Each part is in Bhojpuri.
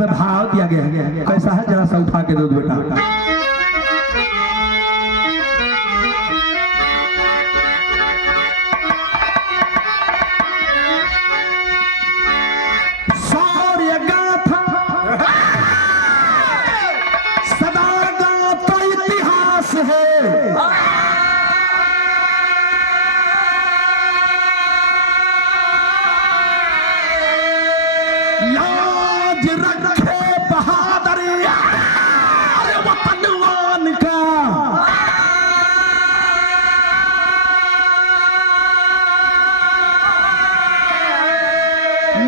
में भाव दिया गया है। कैसा है जरा सा उठा के दो बेटा। शौर्य गाथा सदा गाता इतिहास है। लाज रखे बहादुरी अरे वतनवान का।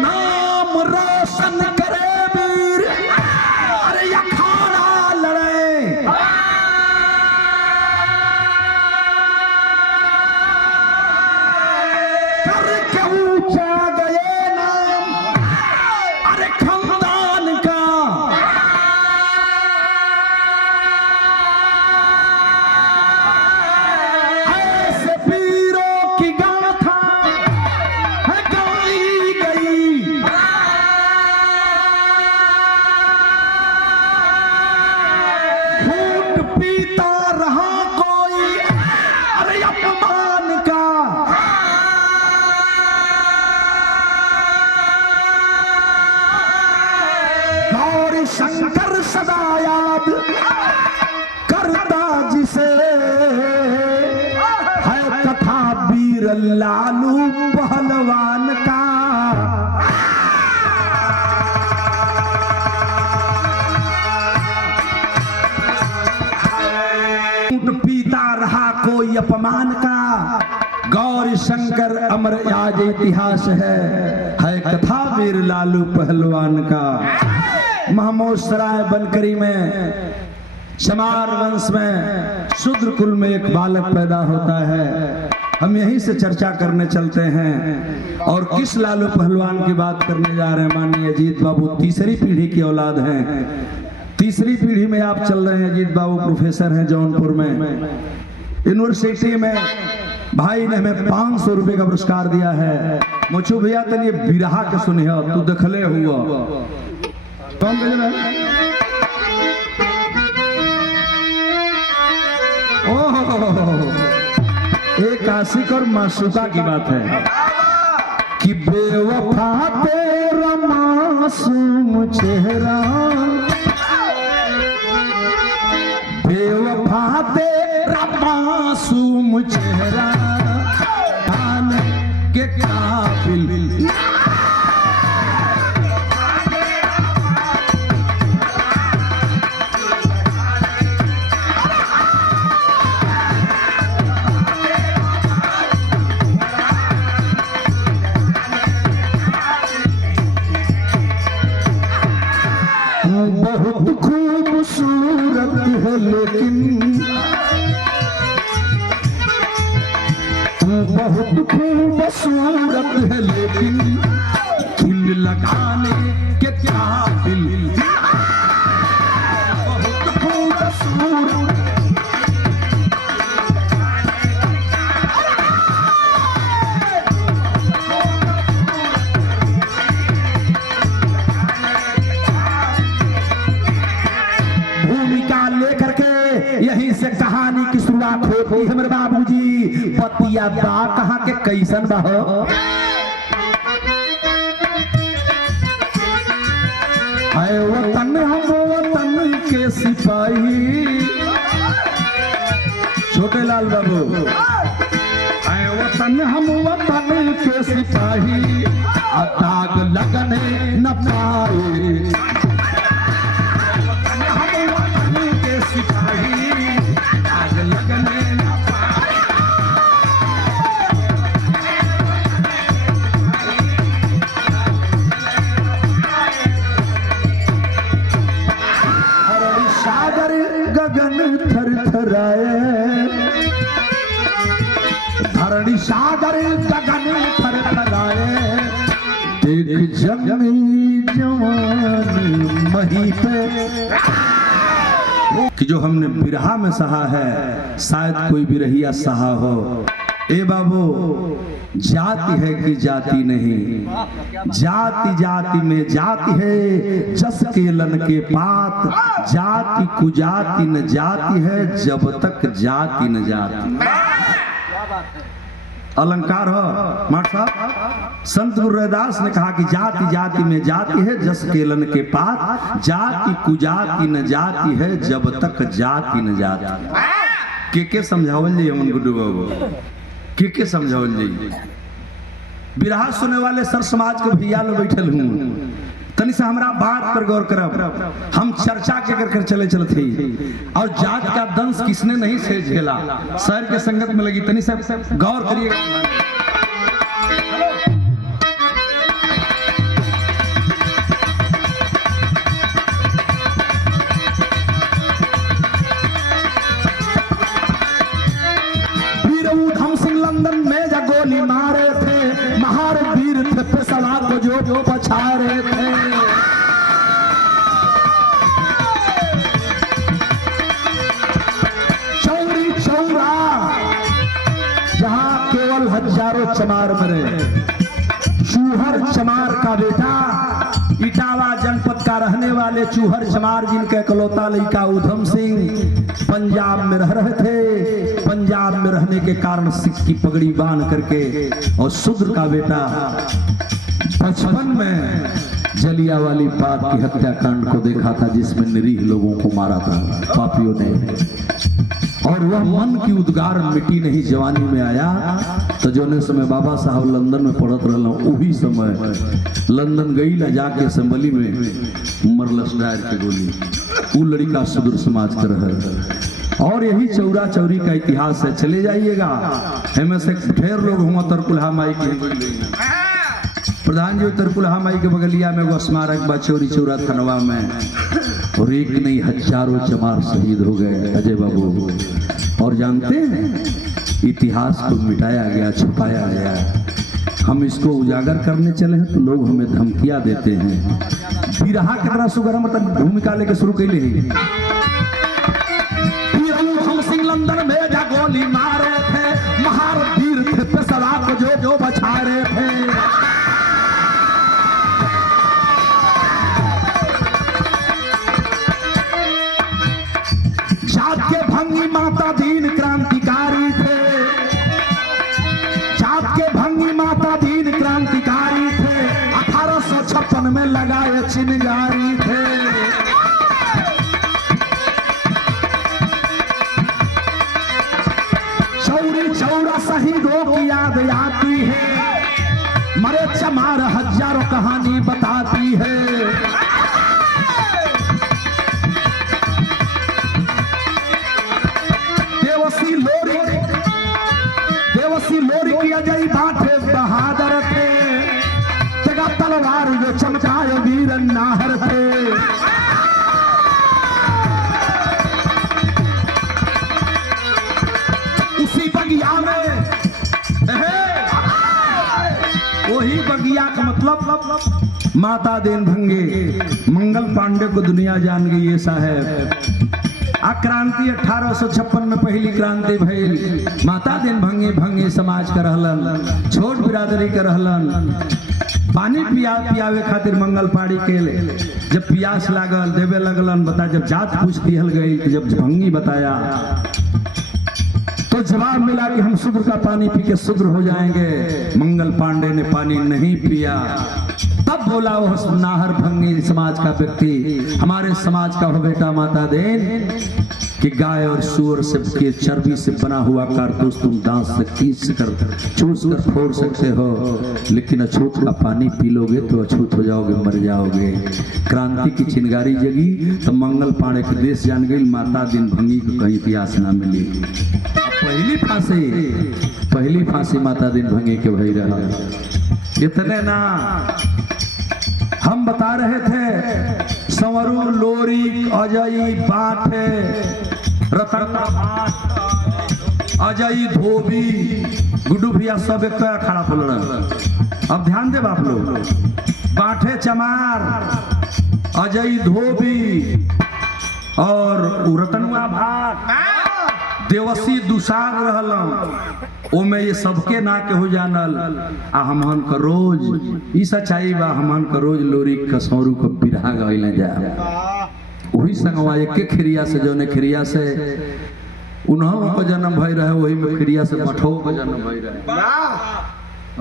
नाम रोशन करे वीर अरे अखाड़ा लड़े। करके ऊंचा गए नाम अरे खानदान का। ऐसे वीरों की गाथा है गाई गई। घूंट पीता रहा कोई अरे अपमान का। गौरी शंकर सदा याद करता जिसे है कथा वीर लालू पहलवान का। ऊंट पीता रहा कोई अपमान का। गौरी शंकर अमर आज इतिहास है कथा वीर लालू पहलवान का। महमूद सराय बनकरी में चमार वंश में शूद्र कुल में एक बालक पैदा होता है। हम यहीं से चर्चा करने चलते हैं और किस लालू पहलवान की बात करने जा रहे हैं। माननीय अजीत बाबू तीसरी पीढ़ी की औलाद हैं। तीसरी पीढ़ी में आप चल रहे हैं। अजीत बाबू प्रोफेसर हैं जौनपुर में यूनिवर्सिटी में। भाई ने हमें 500 रुपए का पुरस्कार दिया है। मुझे भैया तन ये बिरहा के सुने तू दखले हुआ कौन एक आशिक और मासूका की बात है कि बेवफा तेरा मासूम चेहरा बेवफा तेरा मासूम चेहरा आने के काबिल। बहुत खूबसूरत है लेकिन बहुत खूबसूरत है लेकिन दिल लगाने के काबिल। बहुत खूबसूरत भूमिका लेकर के यहीं से कहानी की शुरुआत होती है। मेरे बाबूजी पतिया बा कहाँ के कैसन बा हो आए वतन हम वतन के सिपाही। छोटे लाल बाबू आए वतन हम वतन के सिपाही दाग लगने न पाए। सागर गगन थर थराए धरणी सागर गगन थर थराए। देख जंगी जवानी मही पे कि जो हमने बिरहा में सहा है शायद कोई बिरहिया सहा हो। ए बाबू, जाति है कि जाति नहीं, जाति जाति में जाति है, जस केलन के पात, जाति कुजाति न जाति है, जब तक जाति न जाति। अलंकार हो मार साहब। संत गुरु रविदास ने कहा कि जाति जाति में जाति है, जस केलन के पात, जाति कुजाति न जाति है, जब तक जाति न जाति। के समझावल जी हम गुड्डू बाबू, के समझावल जी। बिरहा सुने वाले सर समाज के भैया लोग बैठल हूँ, तनी से हमरा बात पर गौर करब। हम चर्चा के कर चले चलते और जात का दंश किसने नहीं से झेला, शहर के संगत में लगी, तनी से गौर करिएगा। लंदन में जा गोली मारे थे, महार वीर थे पेशवा को जो पछाड़े थे। चौरी चौरा जहां केवल हजारों चमार मरे, चूहर चमार का बेटा, इटावा जनपद का रहने वाले चूहर चमार जिनका इकलौता लड़का उधम सिंह पंजाब में रह रहे थे। पंजाब में रहने के कारण सिख की पगड़ी बांध करके, और शूद्र का बेटा 55 में जलियांवाला बाग की हत्याकांड को देखा था, जिसमें निरीह लोगों को मारा था पापियों ने। और वह मन की उद्गार मिट्टी नहीं जवानी में आया। तो जो समय बाबा साहब लंदन में पढ़त रहा, वही समय लंदन गई ला जाके असेंबली में मरलस डायर के गोली। वो लड़का सुदूर समाज कर रहा। और यही चौरा चौरी का इतिहास है, चले जाइएगा। हमें से ढेर लोग हुआ तरकुलहा माई के प्रधान जी, तरकुलहा माई के बगलिया में वो स्मारक बा चौरी चौरा थनवा में, और एक नहीं हजारों चमार शहीद हो गए अजय बाबू। और जानते हैं, इतिहास को मिटाया गया, छुपाया गया। हम इसको उजागर करने चले हैं तो लोग हमें धमकियां देते हैं। बिरहा कतरा सुगर मतलब भूमिका लेके शुरू कैले ही। हम सिंह लंदन में जा गोली मारे थे, महार वीर थे पेशवा को जो बछाड़े थे। जात के भंगी माता दीन क्रांतिकारी थे, जात के भंगी माता दीन क्रांतिकारी थे। 1856 में लगाए चिनगारी थे। चौरी चौरा शहीदों की याद आती है, मरे चमार हजारों कहानी बताती है। देवसी लोरी की अजय बाटे बहादुर थे, जगह तलवार जो चमकाए वीर नाहर थे। उसी बगिया में, वही बगिया का मतलब माता देन भंगे मंगल पांडे को दुनिया जान गई। ऐसा है क्रांति 1856 में पहली क्रांति भइल। माता दिन भंगे समाज का रहलन, छोट बिरादरी का रहलन। पानी पियावे खातिर मंगल पाड़ी के जब प्यास लागल देवे लगलन। बता जब जात पूछ दिहल गई, जब भंगी बताया तो जवाब मिला कि हम शूद्र का पानी पी के शूद्र हो जाएंगे। मंगल पांडे ने पानी नहीं पिया। तब बोला वो नाहर भंगी समाज का व्यक्ति, हमारे समाज का हो बेटा माता देन, कि गाय और सूअर से के चर्बी से बना हुआ कारतूस तुम दांत से खींच कर चूस कर फोड़ सकते हो, लेकिन अछूत का पानी पी लोगे तो अछूत हो जाओगे, मर जाओगे। क्रांति की चिनगारी जगी तो मंगल पांडे के देश जान गई। माता दिन भंगी को कहीं इतिहास ना मिली। पहली फांसी माता दिन भंगी के भई रहा। इतने ना हम बता रहे थे, संवरू लोरी अजय बाटे रतन अजय धोबी गुड्डू भैया सब एक खड़ा बोल रहा। अब ध्यान दे बाप लोग, बाटे चमार अजय धोबी और रतनुआ भाट देवसी दुसार रहलम ओमे ये सबके ना के हो जानल आ हमहन का रोज ई सच्चाई बा हमहन का रोज लोरी कसौरू को बिरहा गइले जा वही संगवा एक के खिरिया से जौने खिरिया से उन्हों को जन्म भई रहे वही में खिरिया से मठो को जन्म भई रहे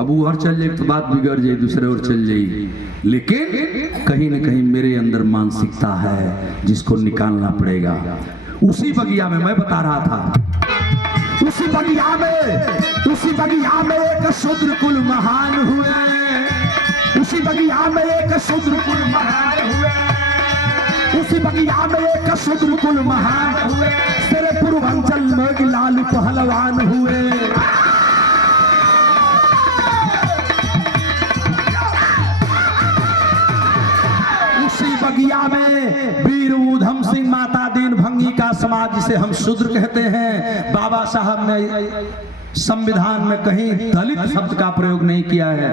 अब वो हर चल जाए तो बात बिगड़ जाए दूसरे ओर चल जाए लेकिन कहीं न कहीं मेरे अंदर मानसिकता है जिसको निकालना पड़ेगा। उसी बगिया में मैं बता रहा था उसी बगिया में एक शूद्र कुल महान हुए उसी बगिया में एक शूद्र कुल महान हुए उसी बगिया में एक शूद्र कुल महान हुए तेरे पूर्वांचल में लाल पहलवान हुए उसी बगिया में वीर ऊधम सिंह माता दीन भंगी का समाज जिसे हम शूद्र कहते हैं बाबा साहब ने संविधान में कहीं दलित शब्द का प्रयोग नहीं किया है।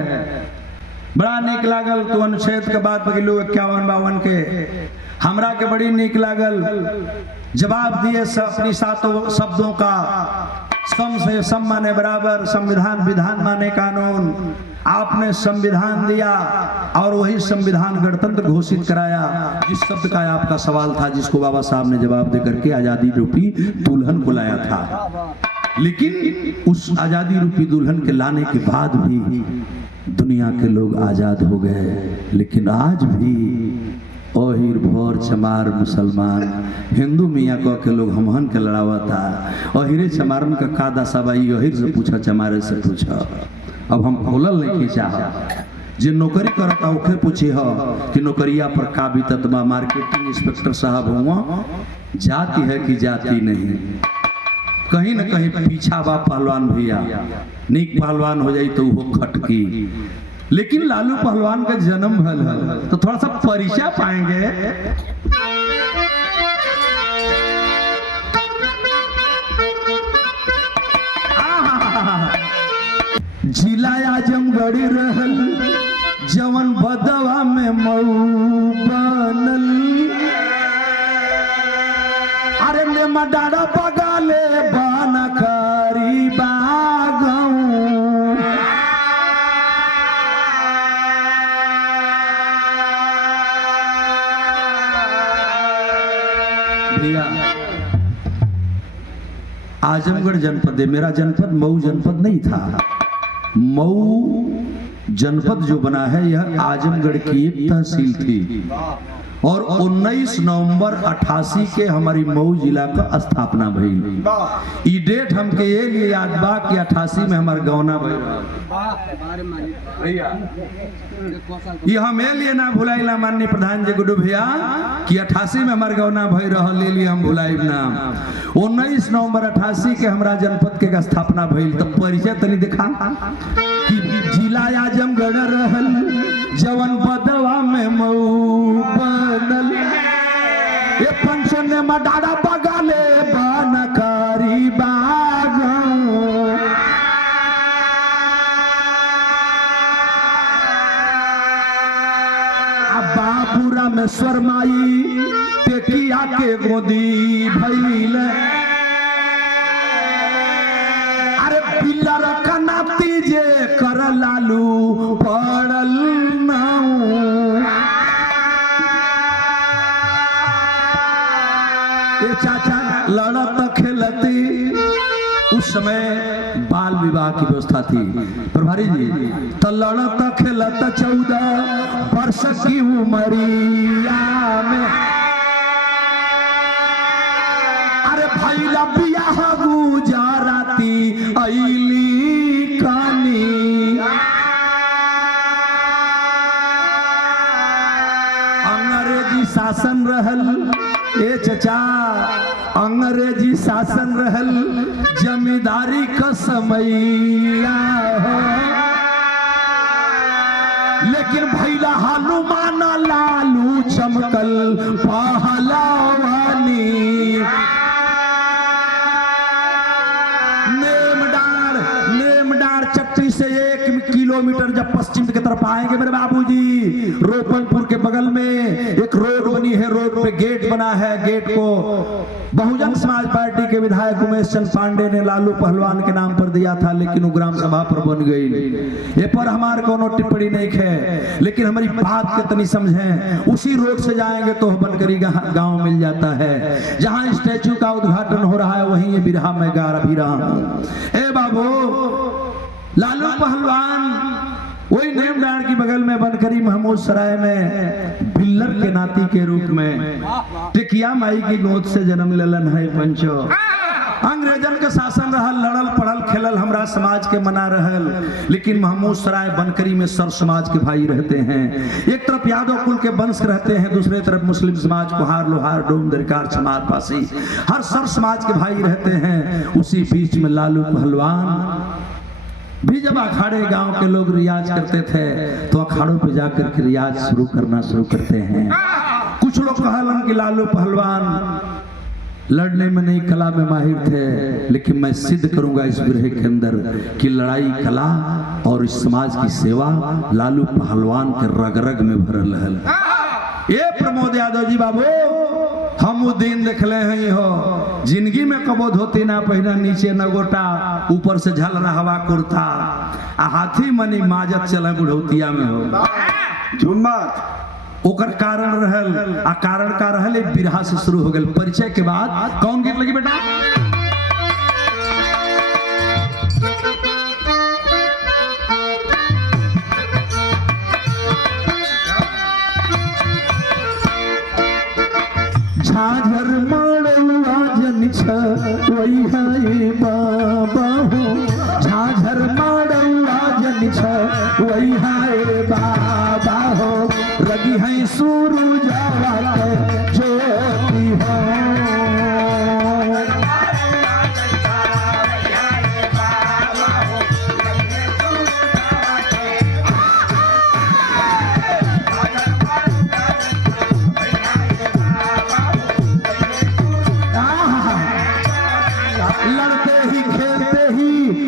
बड़ा नीक लागल तो अनुच्छेद के बाद बगिलो 51-52 के हमरा के बड़ी नीक लागल जवाब दिए अपनी सातों शब्दों का सम से सम माने बराबर संविधान विधान माने कानून आपने संविधान दिया और वही संविधान गणतंत्र घोषित कराया जिस शब्द का आपका सवाल था जिसको बाबा साहब ने जवाब दे करके आजादी रूपी दुल्हन को लाया था। लेकिन उस आजादी रूपी दुल्हन के लाने के बाद भी दुनिया के लोग आजाद हो गए लेकिन आज भी ओहिर भोर चमार मुसलमान हिंदू मियाँ को के लोग हमहन के लड़ावा था ओहिरे चमारन का कादा सबाई ओहिर से पूछा चमारे से पूछा। अब हम खोलल नहीं चाह जे नौकरी करता ओके पूछे हो कि नौकरिया पर का बीतत बा मार्केटिंग इंस्पेक्टर साहब हुआ जाति है कि जाति नहीं कहीं न कहीं पीछा बा पहलवान भैया नीक पहलवान हो जाई तो वो खटकी लेकिन लालू पहलवान का जन्म भल है तो थोड़ा सा परिचय पाएंगे। जिला आजमगढ़ रहल जवन बदवा में मऊ बनल अरे ने मडाड़ा बगाले बनकारी बागऊ भैया आजमगढ़ जनपद है मेरा जनपद मऊ जनपद नहीं था। मऊ जनपद जो बना है यह आजमगढ़ की एक तहसील थी और 19 नवंबर 88 के हमारी मऊ जिला का स्थापना भई। ई डेट हमके ये लिए याद बा कि 88 में हमार गौना भई भैया ये हमें लिए ना भुलाइला माननीय प्रधान जी गुड्डू भैया कि 88 में हमार गौना भई रहल ले लिए हम भुलाइब ना। 19 नवंबर 88 के हमारा जनपद के स्थापना भइल तो परिचय तनी दिखा कि जिला आजमगढ़ रहल जवन बदवा में मऊ बनल ये पंचन ने मडाड़ा बगाले बनकारी बागऊ बाबू रामेश्वर माई टेकिया के गोदी भइल अरे पिल्लर का नाती जे कर लालू पड़ल ये चाचा लड़त खेलती उस समय बाल विवाह की व्यवस्था थी प्रभारी जी तो लड़त खेलत 14 वर्ष की उमरिया में अरे भैया बियाह गुजराती ऐली कानी अंग्रेजी शासन रहल ए चचा अंग्रेजी शासन रहल जमींदारी का समैया लेकिन भैला हालू माना लालू चमकल पहलवानी नेमडार चट्टी से 1 किलोमीटर जब पश्चिम की तरफ आएंगे मेरे बाबूजी रोपनपुर के बगल में एक रोड बनी है, रोड पे गेट बना है। गेट को बहुजन समाज पार्टी के विधायक उमेश चंद पांडे ने लालू पहलवान के नाम पर दिया था, लेकिन वो ग्राम सभा पर बन गई। ये पर हमारे कोनो टिप्पणी नहीं है, लेकिन हमारी बात के तनी समझें। उसी रोड से जाएंगे तो बनकरी गांव मिल जाता है, जहां स्टैचू का उद्घाटन हो रहा है, वहीं ये बिरहा में गा भी रहा हूं। ए बाबू, लालू पहलवान वही नेम डांड की बगल में बनकरी महमूद सराय में बिल्लर के नाती के रूप में टिकिया माई की गोद से जन्म लेलन है पंचो। अंग्रेजन के शासन रहल, लड़ल पढ़ल खेलल हमरा समाज के मना रहल, लेकिन महमूद सराय बनकरी में सर समाज के भाई रहते हैं। एक तरफ यादव कुल के वंश रहते हैं, दूसरे तरफ मुस्लिम समाज, कुहार लोहार डोम दरकार चमार पासी, हर सर समाज के भाई रहते हैं। उसी बीच में लालू पहलवान भी जब अखाड़े गांव के लोग रियाज करते थे तो अखाड़ों पे जाकर के रियाज शुरू करते हैं। कुछ लोग कहलन कि लालू पहलवान लड़ने में नहीं कला में माहिर थे, लेकिन मैं सिद्ध करूंगा इस बिरहे के अंदर कि लड़ाई कला और इस समाज की सेवा लालू पहलवान के रग रग में भरल है। ये प्रमोद यादव जी बाबू, हम वो दिन देखले हैं हो, जिंदगी में कबो धोती ना पहना, नीचे न गोटा, ऊपर से झलना हवा कुर्ता, आ हाथी मनी माजत चले बुढ़ौतिया में हो झुम्मत। ओकर कारण रहल, आ कारण का रहल एक बिरहा से शुरू हो गल। परिचय के बाद कौन गीत लगी बेटा? झाझर माड़वा जन वही है बाबा हो, झाझर माड़वा जन वही है बाबा हो, रगी है सूरज ज्योति हो।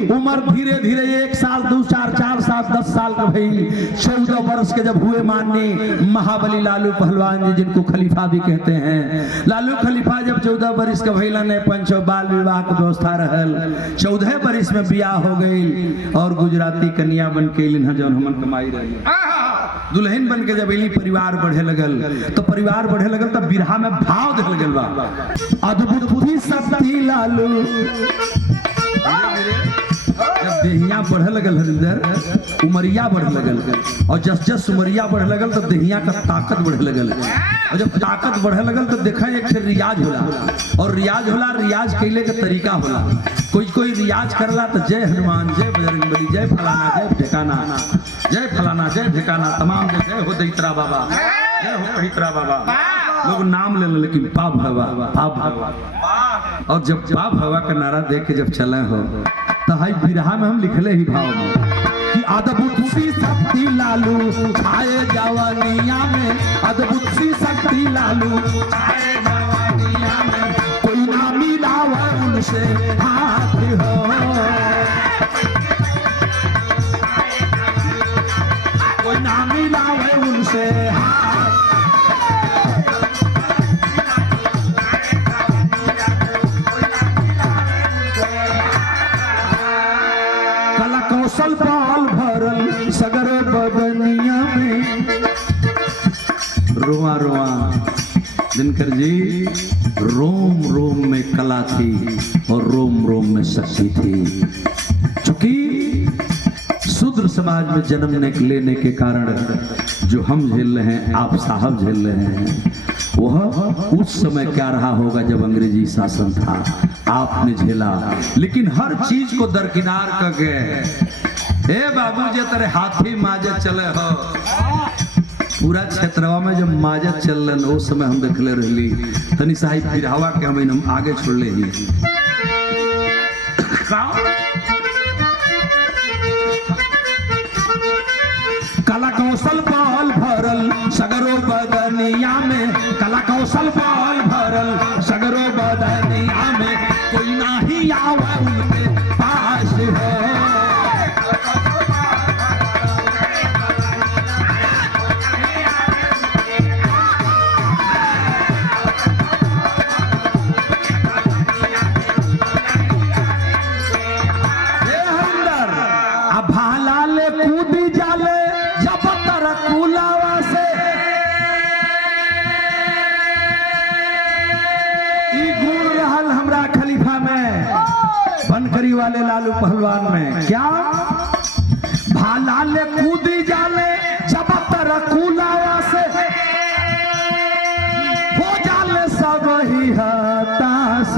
उम्र धीरे धीरे 1 साल 2 साल 4 साल 10 साल का भई 14 वर्ष के जब हुए माननीय महाबली लालू पहलवान जी, जिनको खलीफा भी कहते हैं। लालू खलीफा जब 14 वर्ष का भइला ने पंचो बाल विवाह की व्यवस्था रहल। 14 वर्ष में बियाह हो गई और गुजराती कन्या बन के लिन्हा जौन हमन कमाई रही दुल्हन बन के जब इली परिवार बढ़े लगल, तो परिवार बढ़े लगल तब बिरहा में भाव देख लगल बा। अद्भुत बुद्धि शक्ति लालू जब देहिया बढ़े लगल हरिंदर, उमरिया बढ़े लगल, और जस जस उमरिया बढ़े लगल तो देहिया का ताकत बढ़े लगल, और जब ताकत बढ़े लगल तो देखा एक रियाज होला, और रियाज होला, रियाज कैले का तरीका होला। कोई रियाज करला तो जय हनुमान, जय बजरंगबली, जय फलाना, जय ठिकाना, जय फलाना, जय ठिकाना, तमाम जय हो दैत्रा बाबा, जय हो कहित्रा बाबा, लोग नाम ले, लेकिन पाप हवा, पाप हवा। और जब पाप हवा का नारा देख के जब चले हो तो हाई बिरहा में हम लिखले ही भाव में कि अद्भुत सी शक्ति लालू छाए जवानिया में, अद्भुत सी शक्ति लालू छाए जवानिया में, कोई ना मिलावा उनसे हाथ हो, कोई ना मिलावे उनसे हाथ। कौशल पाल भरल सगर बदनिया में, रोआ रोआ दिनकर जी, रोम रोम में कला थी और रोम रोम में शक्ति थी। चूंकि शूद्र समाज में जन्मने लेने के कारण जो हम झेल रहे हैं, आप साहब झेल रहे हैं, वह उस समय क्या रहा होगा जब अंग्रेजी शासन था, आपने झेला। लेकिन हर चीज को दरकिनार कर गए। ए बाबू जे तेरे हाथी माजत चले हो, पूरा क्षेत्रवा में जब माजत चल रहा उस समय हम देखले रहली, तनी साहिब बिरहवा के हम आगे छोड़ ले ही। कला कौशल पाल भरल सगरो बदनिया में, कला कौशल पाल भरल सगरो बदनिया में, कोई नाही आवा उनके पास हो, वाले लालू पहलवान में क्या भाला ले कूदी जाले जब तरकुलाया से हो जाले सब ही हताश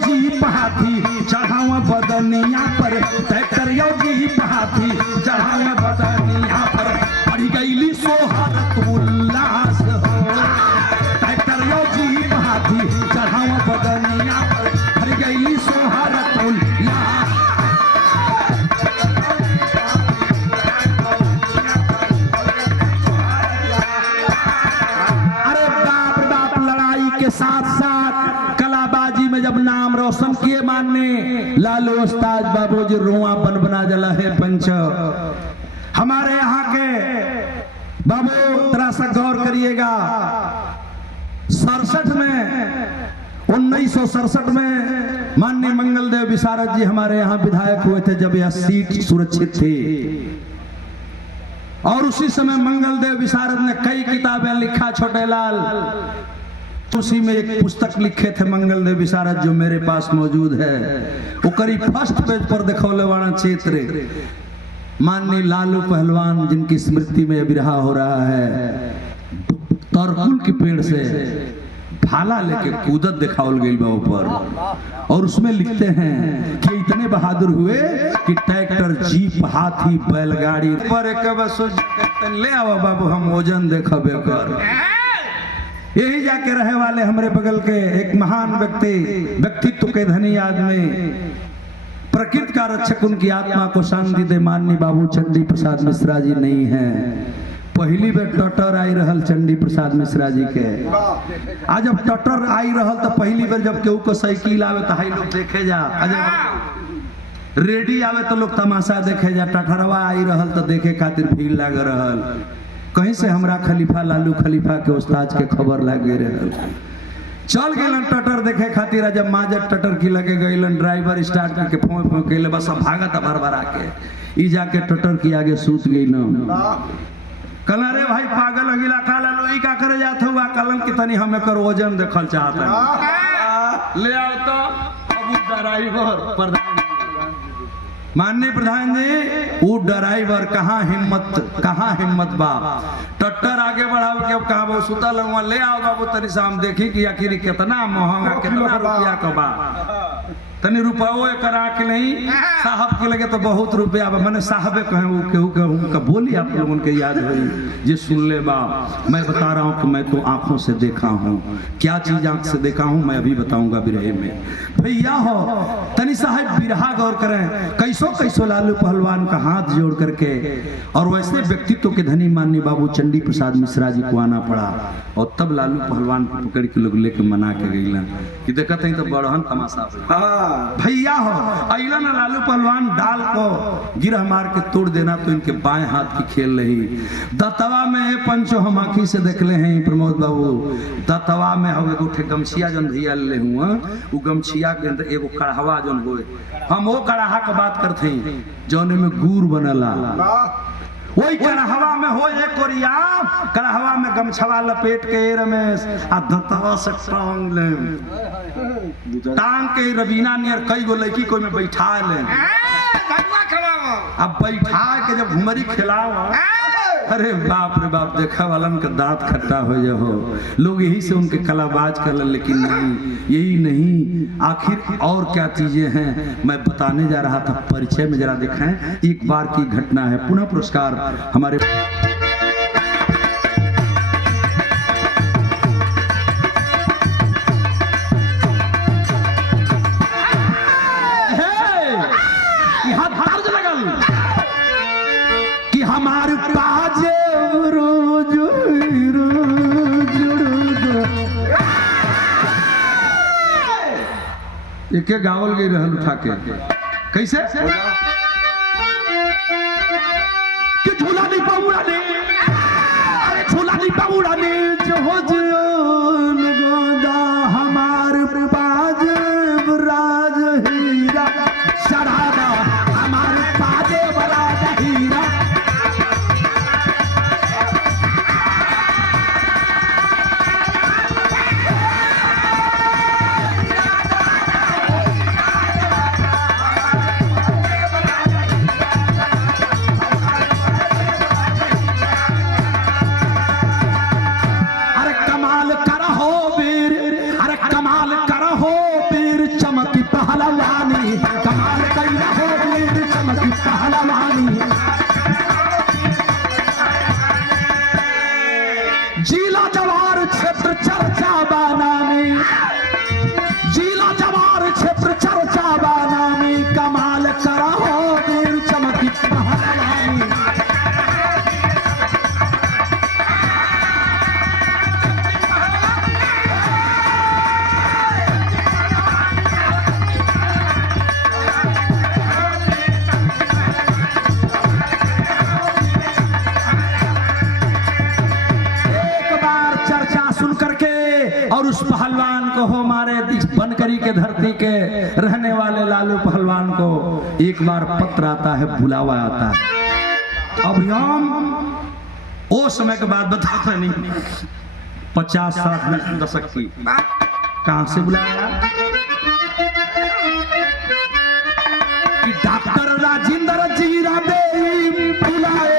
जीप हाथी चढ़ावा बदनिया पर जीप हाथी चढ़ावा बदनिया पर पड़ गईली सोहरत उल्लास हो जीप हाथी चढ़ावा बदनिया पर पड़ गईली सोहरत उल्लास। अरे बाप रे बाप, लड़ाई के साथ साथ कलाबाजी में जब नाम रोशन किए मानने लालू उस्ताद बाबू जी रुआ बन बना जला है पंच। हमारे यहाँ के बाबू थोड़ा सा गौर करिएगा, 67 में 1967 में माननीय मंगलदेव विशारद जी हमारे यहाँ विधायक हुए थे जब यह सीट सुरक्षित थी। और उसी समय मंगलदेव विशारद ने कई किताबें लिखा छोटे लाल, उसी में एक पुस्तक लिखे थे मंगलदेव विशारद जो मेरे पास मौजूद है। वो करीब फर्स्ट पेज पर देखौले वाला क्षेत्र माननीय लालू पहलवान जिनकी स्मृति में विरहा हो रहा है, तरकुल के पेड़ से भाला लेके कूदत दिखावल गई बा ऊपर। और उसमें लिखते हैं कि इतने बहादुर हुए कि ट्रैक्टर जीप हाथी बैलगाड़ी पर एक ले आओ बाबू हम वजन देखबे कर। यही जाके रहे वाले हमारे बगल के एक महान व्यक्तित्व के धनी आदमी, प्रकृति का रक्षक, उनकी आत्मा को शांति दे, माननीय बाबू चंडी प्रसाद मिश्रा जी नहीं है। पहली बार टटर आई रहल चंडी प्रसाद मिश्रा जी के। आज जब टटर आई रहल तो पहली बार जब केहू को साइकिल आवे तो हाई लोग देखे जा, रेडी आवे तो लोग तमाशा देखे जा, टटरवा आई रहल तो देखे खातिर भीड़ लाग रहल। कहीं से हमरा खलीफा लालू खलीफा के उस्ताद के खबर लगे रहल, चल गए टटर देखे खातिर। जब माजर टटर की लगे गए ड्राइवर स्टार्ट करके फों फों के बस भागत भर के ई जाके टटर की आगे सूत गई न। कल रे भाई पागल अगिला का लालू का करे जात हुआ कलम की तनी हम एकर वजन देखल चाहते हैं। ले आओ तो अब ड्राइवर प्रधान माननीय प्रधान जी, वो ड्राइवर कहाँ हिम्मत बा टट्टर आगे बढ़ाओ के अब कहा वो सुता लगा ले आओ बाबू तनी से हम देखी कि आखिर कितना महंगा कितना रुपया का बा। तनी रुपया करा के नहीं साहब के लगे तो बहुत रुपया मैंने साहबे कहे वो केहू का बोली आप लोगों के याद हुई जे सुन ले बा। मैं बता रहा हूँ कि मैं तो आंखों से देखा हूँ, क्या चीज आंख से देखा हूँ मैं अभी बताऊंगा बिरहे में। भैया हो तनी साहब बिरहा गौर करें, कैसो लालू पहलवान का हाथ जोड़ करके और वैसे व्यक्तित्व के धनी माननीय बाबू चंडी प्रसाद मिश्रा जी को आना पड़ा। और तब लालू पहलवान को पकड़ के लोग लेके मना के गईला कि देखते हैं तो बड़हन तमाशा भैया हो अइला ना लालू पहलवान डाल को गिरह मार के तोड़ देना तो इनके बाएं हाथ की खेल रही। दतवा में पंचो हम आँखी से देखले हैं प्रमोद बाबू, दतवा में हो एगो गमछिया जन भैया ले हुआ, वो गमछिया के अंदर एगो कड़हवा जन होए, हम वो कड़ाहा का बात करते हैं जौने में गुड़ बनला, वही कड़हवा में हो एक कोरिया कड़हवा में गमछवा लपेट के रमेश आ दतवा से टांग के रबीना नियर कई गो लड़की कोई में बैठा ले, अब बैठा के जब घुमरी खिलाओ, अरे बाप रे बाप देखा वालन का दांत खट्टा हो जा हो। लोग यही से उनके कलाबाज कर, लेकिन नहीं यही नहीं, आखिर और क्या चीजें हैं मैं बताने जा रहा था। परिचय में जरा दिखाएं, एक बार की घटना है। पुनः पुरस्कार हमारे हमारे एक गावल गई रहल उठा के कैसे कि झूला नहीं पाऊड़ाने, अरे झूला नहीं पाऊड़ाने जो हो गोदा हमार पाज राज हीरा शराबा हमार पाजे बराज हीरा। जिला जवार क्षेत्र चर्चा बानामी, जिला जवार क्षेत्र चर्चा बानामी, कमाल करा हो वीर चमकी पहलवानी। और उस पहलवान को हमारे बनकरी के धरती के रहने वाले लालू पहलवान को एक बार पत्र आता है, बुलावा आता है। अब हम वो समय के बाद बताते नहीं, 50-60 दशक की, कहां से बुलाया कि डॉक्टर राजेंद्र जीरा देवी बुलाए।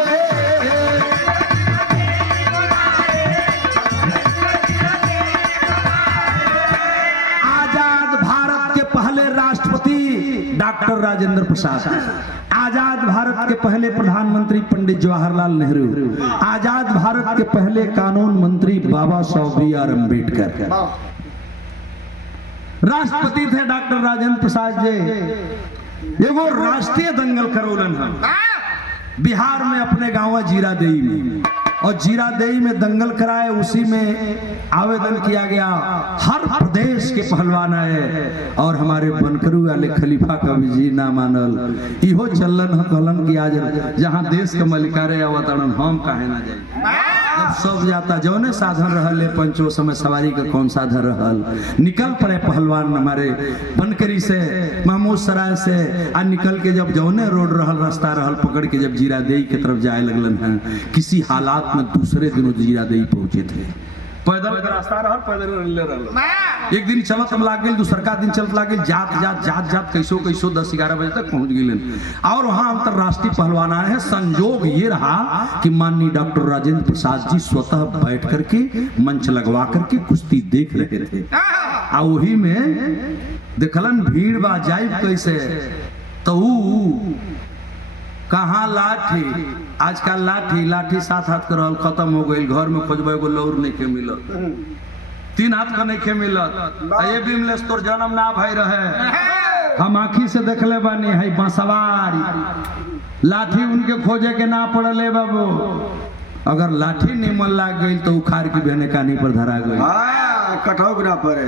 डॉक्टर राजेंद्र प्रसाद, आजाद भारत के पहले प्रधानमंत्री पंडित जवाहरलाल नेहरू, आजाद भारत के पहले कानून मंत्री बाबा साहब B.R. अम्बेडकर, राष्ट्रपति थे डॉक्टर राजेंद्र प्रसाद जी। एगो राष्ट्रीय दंगल करौलन हम बिहार में अपने गांव जीरादेई में, और जीरादेई में दंगल कराए, उसी में आवेदन किया गया, हर प्रदेश के पहलवान आए और हमारे बनकरू वाले खलीफा का भी जी ना मानल। इहो चलन कहलन कि आज जहां देश के मलिकारे अवतरण हम काहे ना जाए। जब सब जाता जौने साधन रहल पंचो समय सवारी का कौन साधन रहल, निकल पड़े पहलवान हमारे बनकरी से, महमूद सराय से, आ निकल के जब जौने रोड रहल रास्ता रहल पकड़ के जब जीरादेई की तरफ जाए लगलन हैं, किसी हालात में दूसरे दिनों जीरादेई पहुंचे थे। पैदल रास्ता रहल, पैदल ले रहल। एक दिन चलत लाग गेल, दूसरका दिन चलत लाग गेल, जात जात जात जात कैसो 10-11 बजे तक पहुंच गए। और वहां अंतरराष्ट्रीय पहलवान आए हैं। संजोग ये रहा कि माननीय डॉक्टर राजेंद्र प्रसाद जी स्वतः बैठ करके मंच लगवा करके कुश्ती देख रहे थे। आ वही में देखलन भीड़ बा जाए कैसे, तो कहाँ लाठी, आजकल लाठी 7 हाथ के रहल खत्म हो गई, घर में खोजबे एगो लौर नहीं के मिलत, 3 हाथ का नहीं के मिलत। ये बिमलेश तोर जन्म ना भाई रहे, हम आँखी से देखले बानी है बांसवारी, लाठी उनके खोजे के ना पड़ले बाबू। अगर लाठी निमन लाग गई तो उखाड़ के बहने कानी पर धरा गई, कटौक ना पड़े,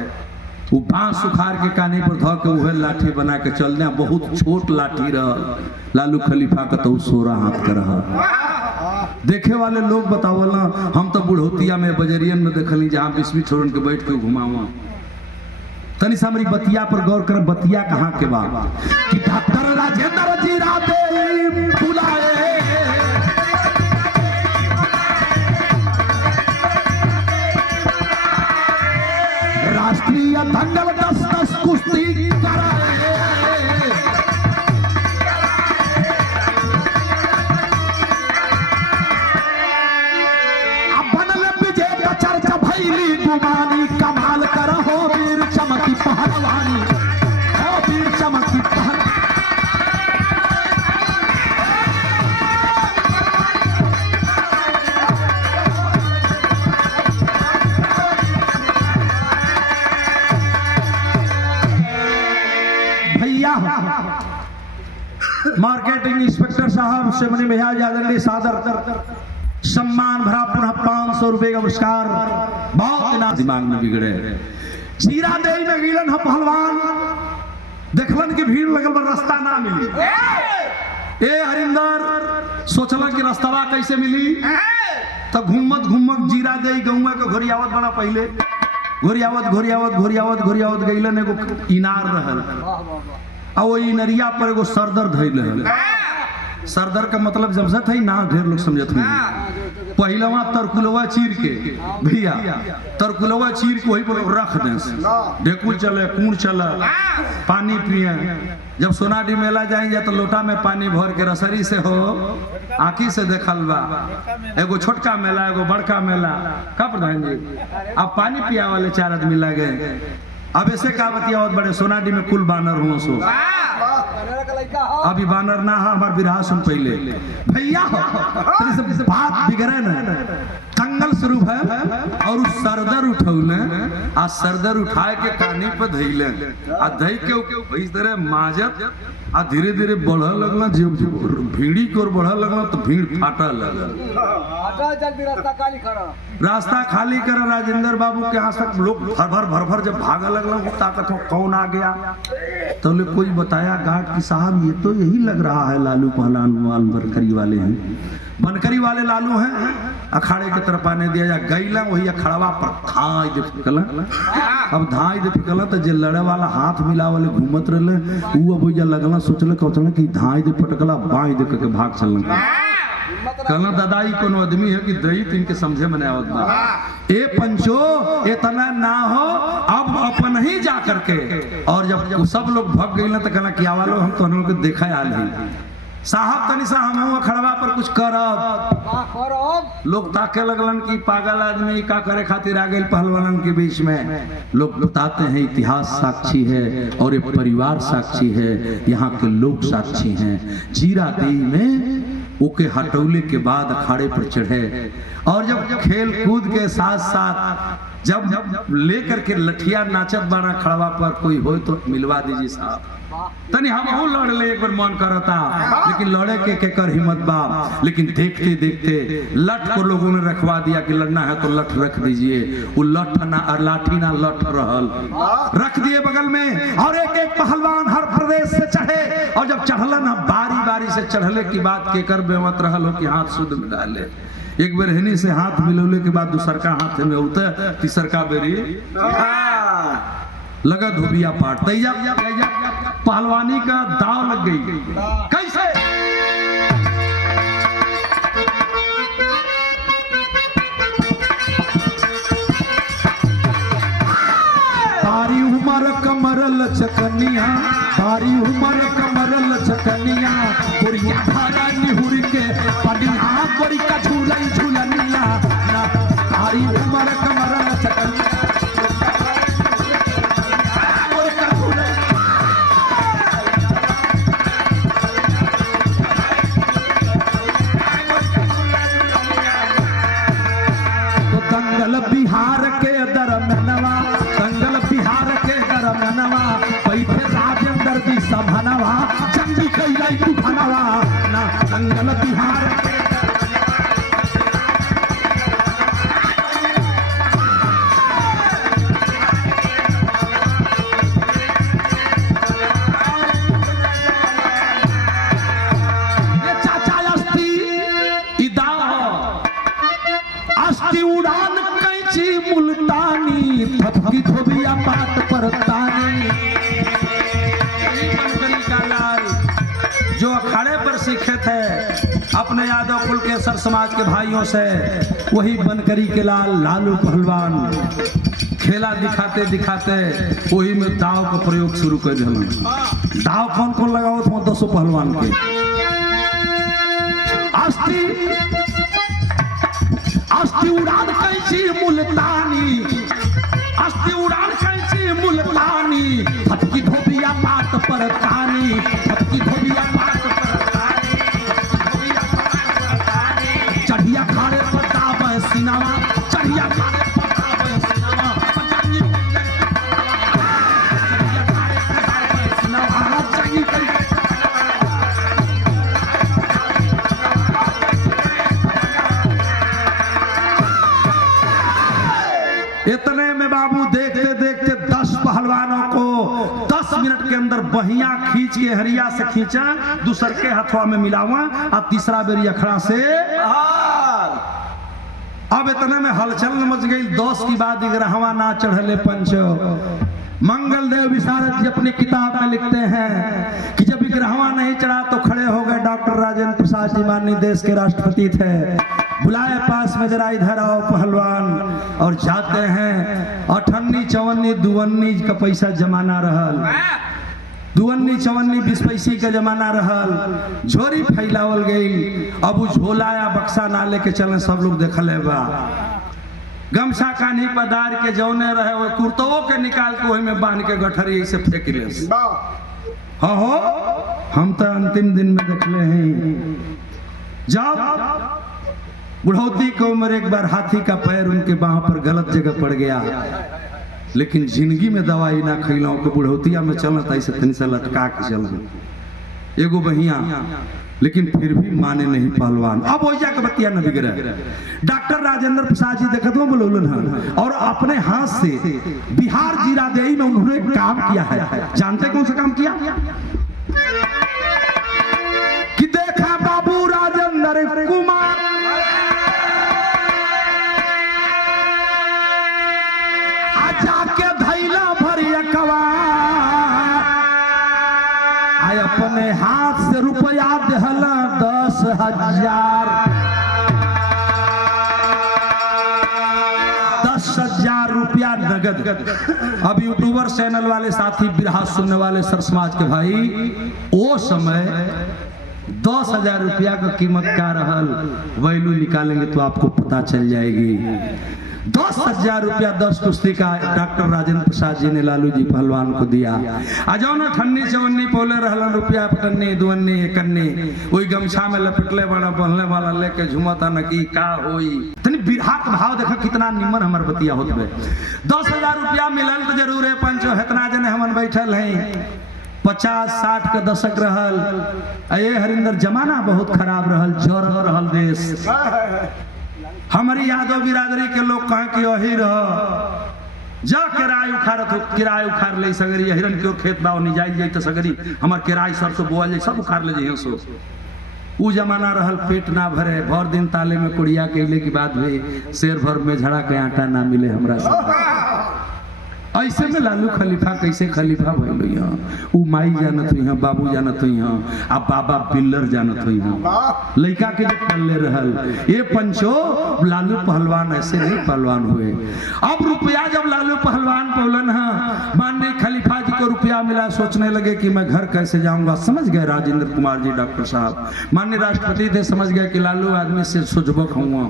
वो बांस उखाड़ के कानी पर धो के उहे लाठी बना के चलने। बहुत छोट लाठी रह, लालू खलीफा का तो 16 हाथ का रहा। देखे वाले लोग बतावला, हम तो बुढ़ौतिया में बजरियन में देखली जहाँ 20 छोड़न के बैठ के घुमावा। तनी सा हमारी बतिया पर गौर कर, बतिया कहाँ के बा कि डॉक्टर राजेंद्र जीरा देवी बुलाए। राष्ट्रीय दंगल 10-10 कुश्ती कराए। अब बनल विजेता चर्चा भैली गुमानी, कमाल करा हो वीर चमकी पहलवानी, हो वीर चमकी पहलवानी। मार्केटिंग इंस्पेक्टर साहब से मनी मिजाज आदरणीय सादर सम्मान भरा पुनः 500 रुपए का पुरस्कार। बहुत ना दिमाग में बिगड़े, जीरादेई में गिलन हम पहलवान, देखलन की भीड़ लगल पर रास्ता ना मिली। ए हरिंदर सोचला कि रास्ता कैसे मिली, तो घूमत जीरादेई गौवा के घोरियावत बना, पहले घोरियावत गईलन एगो इनार रहल, और वो इनरिया पर एगो सरदर धइल रहल। सरदर का मतलब जमशत है ना, ढेर लोग समझत नहीं। पहलवा तरकुलवा चीर के, भैया तरकुलवा चीर के वही पर रख दे, ढेकुल चले, कूड़ चले, पानी पिए। जब सोनाडी मेला जाएंगे तो लोटा में पानी भर के रसरी से हो, आँखी से देखल बा। एगो छोटका मेला, एगो बड़का मेला, का प्रधान जी अब पानी पिया वाले 4 आदमी लगे। अब ऐसे का बतिया बड़े सोनाडी में कुल बानर हुआ सो, अभी बानर ना है, हमार विराह सुन पहले भैया बात बिगड़े न, दंगल शुरू है। सरदर उठौले आ सरदर उठाए के कानी पर धइले आ धइ के इस तरह माजत आ धीरे धीरे बढ़ लगला, जब भीड़ी की ओर बढ़ लगला तो भीड़ फाटा लगल। रास्ता खाली कर राजेंद्र बाबू के यहाँ से लोग भर जब भागा लगला, वो ताकत हो कौन आ गया तो कोई बताया गार्ड की साहब ये तो यही लग रहा है लालू पहलवान बनकरी वाले हैं, बनकरी वाले लालू हैं। अखाड़े की तरफ आने दिया जा गईला, वही अखाड़वा पर धाई दे फिकला। अब धाई दे फिकला तो जे लड़े वाला हाथ मिला वाले घूमत रहले वो अब जा लगला, सोचले कहतले कि धाई दे पटकला बाई दे के भाग चलना। कहना दादाई कोनो आदमी है कि दही तीन के समझे मने आवत बा। ए पंचो इतना ना हो, अब अपन ही जा करके और जब सब लोग भग गए ना तो कहना क्या वालो हम तो लोग देखा आल ही साहब तनी सा हम खड़वा पर कुछ करब। लोग ताके लगलन कि पागल आदमी का करे खातिर आ गए पहलवानन के बीच में। लोग बताते हैं इतिहास साक्षी है और ये परिवार साक्षी है, यहाँ के लोग साक्षी हैं। जीरा देवी में ओके हटौले के बाद अखाड़े पर चढ़े और जब खेल कूद के साथ साथ जब लेकर के लठिया नाचत बाना खड़वा पर कोई हो तो मिलवा दीजिए साहब। तनी हम लड़ ले एक बार मन करता, लेकिन लड़े के कर हिम्मत बा। लेकिन देखते देखते लठ को लोगों ने रखवा दिया कि लड़ना है तो लठ रख दीजिए। वो लठ ना और लाठी ना लठ रहल रख दिए बगल में और एक एक पहलवान हर प्रदेश से चढ़े और जब चढ़ल ना बारी बारी से चढ़ले की बात के कर बेमत रहल हो कि हाथ शुद्ध मिला ले। एक बेर हिनी से हाथ मिलौले के बाद दूसर का हाथ में उते तीसर का बेरी लगा धोबिया पाट तैया पहलवानी का दाव लग गई। कैसे बारी उमर कमर लचकनिया, बारी उमर कमर लचकनिया, बुढ़िया धारा निहुर के पनिया बड़ी का झूलन झूलनिया। बारी उमर कमर लचकनिया बिहार के दरमनवा, दंगल बिहार के दरमनवा, बैठे राजेंद्र जी सभनवा, जंगी कैलाई तूफानवा ना दंगल बिहार के चाचा अस्ती इदा अस्ती उड़ान मुल्तानी थपकी धोबिया पाट पर तानी। का लाल जो अखाड़े पर सीखे थे अपने यादव कुल के सर समाज के भाइयों से, वही बनकरी के लाल लालू पहलवान खेला दिखाते दिखाते वही में दाव का प्रयोग शुरू कर दिया। दाव कौन कौन लगाओ तो 200 पहलवान के अस्ती उड़ान कैसी मुल्तानी, अस्ती उड़ान कैसी मुल्तानी, थपकी धोबिया पाट पर तानी, थपकी धोबिया पाट पर तानी, चढ़िया खाड़े पर दाबे सिनामा, चढ़िया खाड़े पर दाबे सिनामा, चढ़िया खाड़े पर दाबे सिनामा, चढ़िया इतने में बाबू देखते देखते 10 पहलवानों को 10 मिनट के अंदर बहिया खींच के हरिया से खींचा, दूसर के हथवा में मिलावा और तीसरा बेरी अखड़ा से अब इतने में हलचल मच गई। 10 की बाद ग्रहवा ना चढ़ले पंचो। मंगल देव विशारद जी अपनी किताब में लिखते हैं कि जब ग्रहवा नहीं चढ़ा तो खड़े हो गए डॉक्टर राजेंद्र प्रसाद जी, माननीय देश के राष्ट्रपति थे। बुलाए पास में जरा इधर आओ पहलवान, और जाते हैं 58 54 52 का पैसा जमाना रहल, 52 54 20 पैसे का जमाना रहल। झोरी फैलावल गई। अब वो झोला या बक्सा ना लेके चले, सब लोग देखले बा। गमछा कान्ही पदार के जौने रहे वो कुर्तो के निकाल के वही में बांध के गठरी ऐसे फेंक ले। हाँ हो हम तो अंतिम दिन में देखले हैं। जब बुढ़ौती की उम्र, एक बार हाथी का पैर उनके बाह पर गलत जगह पड़ गया, लेकिन जिंदगी में दवाई ना खैलों के बुढ़ौतिया में चलत ऐसे तनी से लटका के चल एगो बहिया, लेकिन फिर भी माने नहीं पहलवान। अब हो जाके बतिया न बिगड़े। डॉक्टर राजेंद्र प्रसाद जी देखत हो बोलोलन है, और अपने हाथ से बिहार जीरादेई में उन्होंने काम किया है। जानते कौन सा काम किया? कि देखा बाबू राजेंद्र कुमार जाके धैला भरिया कवा, अपने हाथ से रुपया दहला 10,000 रुपया नगद। अब यूट्यूबर चैनल वाले साथी, बिरहा सुनने वाले सर समाज के भाई, वो समय 10,000 रुपया का कीमत क्या रहल, वैल्यू निकालेंगे तो आपको पता चल जाएगी। 10,000 रुपया 10 कुश्ती का डॉक्टर राजेंद्र प्रसाद जी ने लालू जी पहलवान को दिया। अजौना ठन्नी चवन्नी पोले रहलन रुपया पटन्नी दुअन्नी एकन्नी, वही गमछा में लपेटले बड़ा बहले वाला लेके झुमता न की का होई। तनी बिरहा का भाव देखा कितना निमन हमर बतिया होत बे। 10,000 रुपया मिलल तो जरूर है पंचो, हेतना जने हमन बैठल हैं। 50-60 के दशक रहल, अये हरिंदर जमाना बहुत खराब रहल, जर रहल देश। हमारी यादव बिरादरी के लोग कहें कि यही रह जा किराय उखाड़त हो, किराय उखाड़ ले सगरी, हिरन क्यों खेत बाव नहीं जाई जाई तो सगरी हमार किराय सरसों बोअल जाए सब उखाड़ ले जाइए। सो उ जमाना रहल, पेट ना भरे, भर दिन ताले में कुड़िया कैले की बात भी शेर भर में झड़ा के आटा ना मिले हमरा से। ऐसे में लालू खलीफा कैसे खलीफा भइल यहाँ, उ माई जानत हुई हैं, बाबू जानत हुई हैं, आ बाबा बिल्लर जानत हुई हैं, लड़का के जो पल्ले रहल। ये पंचो लालू पहलवान ऐसे नहीं पहलवान हुए। अब रुपया जब लालू पहलवान पौलन है, माननीय खलीफा जी को रुपया मिला, सोचने लगे कि मैं घर कैसे जाऊंगा। समझ गए राजेंद्र कुमार जी डॉक्टर साहब, माननीय राष्ट्रपति थे, समझ गए कि लालू आदमी से सुझबक हुआ।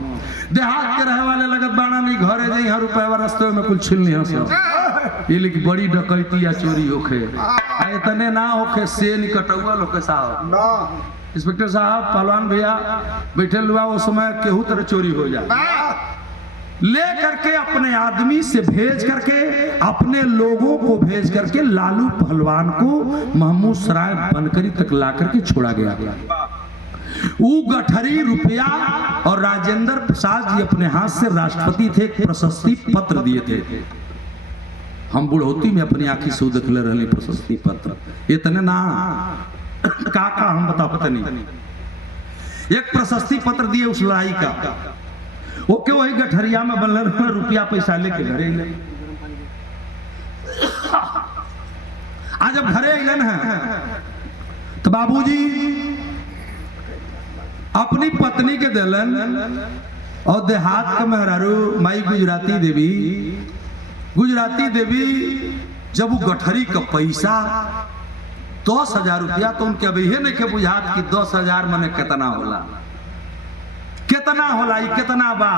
देहात के रहे वाले लगत बाना नहीं घरे जाई, हर रुपया रास्ते में कुछ छीन लिया सब, ये लेकिन बड़ी डकैती या चोरी होखे, इतने ना होखे से निकटुआ लोग के साहब। इंस्पेक्टर साहब, पहलवान भैया बैठे हुआ, वो समय केहू तरह चोरी हो जाए, ले करके अपने आदमी से भेज करके, अपने लोगों को भेज करके लालू पहलवान को महमूद सराय बनकरी तक ला करके छोड़ा गया। वो गठरी रुपया और राजेंद्र प्रसाद जी अपने हाथ से राष्ट्रपति थे, एक प्रशस्ति पत्र दिए थे। हम बुढ़ौती में अपनी आंखी से देखले रहली प्रशस्ति पत्र, इतने ना काका हम बता पता नहीं। एक प्रशस्ति पत्र दिए उस लड़ाई का, ओके वही गठरिया में बनल रुपया पैसा लेके घरे ले। आज जब घरे अलन है तो बाबूजी अपनी पत्नी के दिलन, और देहात का मेहरारू माई गुजराती देवी जब वो गठरी का पैसा 10,000 रुपया, तो उनके अभी नहीं के बुझात कि 10,000 मने कितना होला, कितना होला, कितना बा।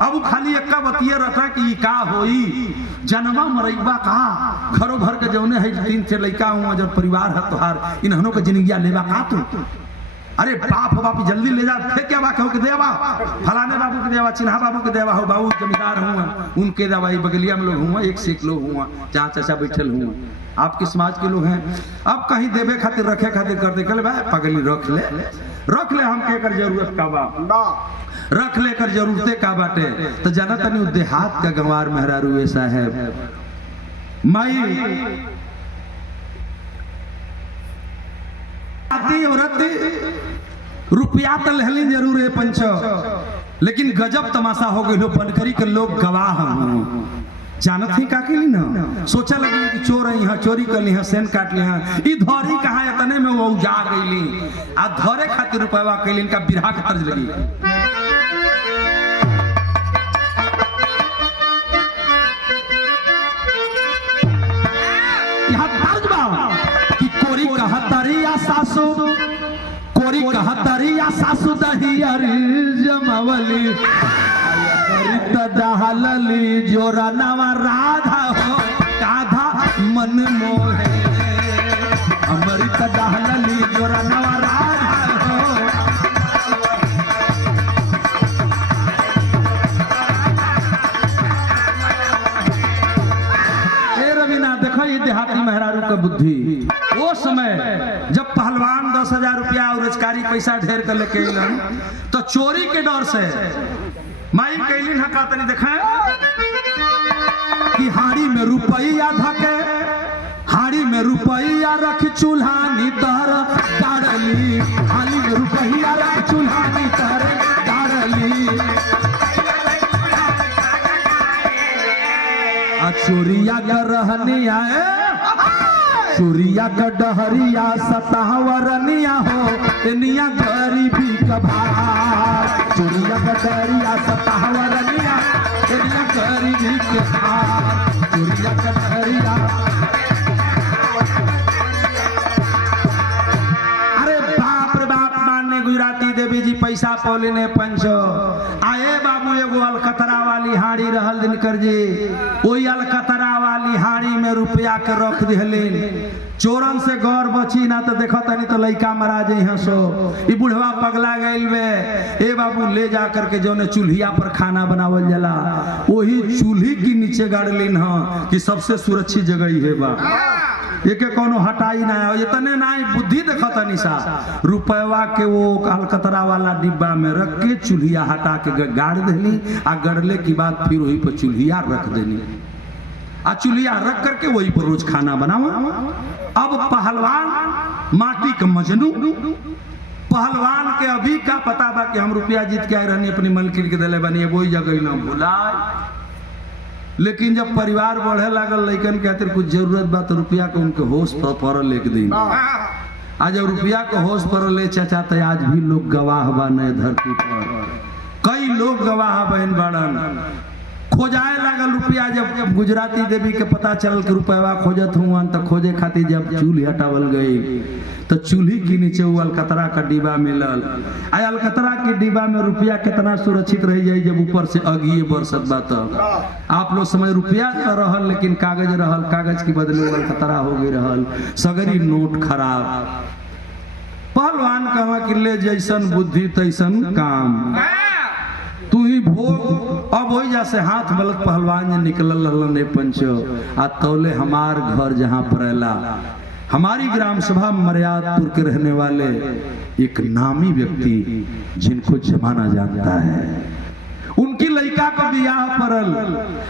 अब खाली एक बतिया रखा कि का होई, जन्मा मरैबा का घरों भर के जौने है 3 से लड़का हुआ, जब परिवार है तोहार, इन्हनों के जिंदगिया लेवा का तू। अरे बाप हो बापी जल्दी ले जा, फिर क्या बात हो के देवा, फलाने बाबू के देवा, चिन्हा बाबू के देवा हो, बाबू जमींदार हुआ उनके देवा, बगलिया में लोग हुआ, एक से एक लोग हुआ, जहाँ चाचा बैठल हुआ, आपके समाज के लोग हैं। अब कहीं देवे खातिर रखे खातिर कर दे, कल भाई पगली रख ले, हम के कर जरूरत का बा, रख ले कर जरूरते का बाटे। तो जाना तनी देहात का गंवार मेहरारू ऐसा है, माई औरत रुपया तो लहली जरूर है पंचो, लेकिन गजब तमाशा हो गई, बनकरी के लोग गवाह हम जानत ही का के ली ना, सोचा लगी कि चोर है यहाँ, चोरी कर ली, सेन काट ली, ई धोरी कहाँ इतने में वो उजा गईली, आ धोरे खातिर रुपया कैली, इनका बिरहा के तर्ज लगी। यहाँ तर्ज बा कि कोरी कहतरी या सासु दहियर जमवली, दहलली जोरा नवा राधा हो काधा मन मोहे, अमृत दहलली जोरा नवा राधा हो। देहाती मेहरारू का बुद्धि। वो समय जब पहलवान 10,000 रुपया और रोजगारी पैसा ढेर कर लेके अलन तो चोरी के डर से माई कैलिन हका तनी देखा कि हाड़ी में रुपया धके, हाड़ी में रुपया रख चूल्हानी तर डारली, हाड़ी में रुपया रख चूल्हानी तर डारली। चोरिया का रहनी आए, चोरिया का डहरिया सतावरनिया हो एनिया गरीबी का भार। चोरिया का डहरिया सतावरनिया एनिया गरीबी के भार। चोरिया का डहरिया गुजराती देवी जी पैसा पौली ने पंचो आए बाबू एगो अलकतरा वाली हाड़ी रहल दिनकर जी, वही अलकतरा वाली हाड़ी में रुपया के रख दिहलिन। चोरन से गौर बची ना तो देखो तनी तो लइका मरा जाइ हंसो। ई बुढ़वा पगला गइल बे, ए बाबू ले जा करके जोने चूल्हिया पर खाना बनावल जाला वही चूल्ही के नीचे गाड़लिन ह कि सबसे सुरक्षित जगह ही है बा। एके कोनो हटाई ना हो, इतने ना बुद्धि देखो तनी सा रुपया के वो अलकतरा वाला डिब्बा में रख के चूल्हिया हटा के गाड़ देनी आ गड़ले की बात फिर वही पर चूल्हिया रख देनी आ चूल्हिया रख करके वही पर रोज खाना बनावा। अब पहलवान माटी का मजनू, पहलवान के अभी का पता बा कि हम रुपया जीत के आए रहनी अपनी मलकिन के दिले बनी वही जगह ना भुलाए। लेकिन जब परिवार बढ़े लागल लइकन के खातिर कुछ जरूरत बा तो रुपया के उनके होश पर लेके दी। आज जब रुपया को होश पर ले चाचा तो आज भी लोग गवाह बा नए धरती पर, कई लोग गवाह बहन बाड़न। खोजाए लागल रुपया जब गुजराती देवी के पता चलल कि रुपया खोजत हुआ तो खोजे खातिर जब चूल्ही हटावल गई तो चूल्ही के नीचे वो अलकतरा का डिब्बा मिलल। आ अलकतरा के डिब्बा में रुपया कितना सुरक्षित रह जाए जब ऊपर से अगिए बरसत बा। तब आप लोग समय रुपया तो रहल लेकिन कागज रहल, कागज के बदले अलकतरा हो गई रहल, सगरी नोट खराब। पहलवान कहा कि ले जैसन बुद्धि तैसन काम, तू ही भोग। अब हो जा से हाथ बलत पहलवान ने निकलल रहलन ने पंचो आ तौले हमार घर जहाँ परेला हमारी ग्राम सभा मर्यादपुर के रहने वाले एक नामी व्यक्ति जिनको जमाना जानता है, उनकी लड़का का बियाह परल।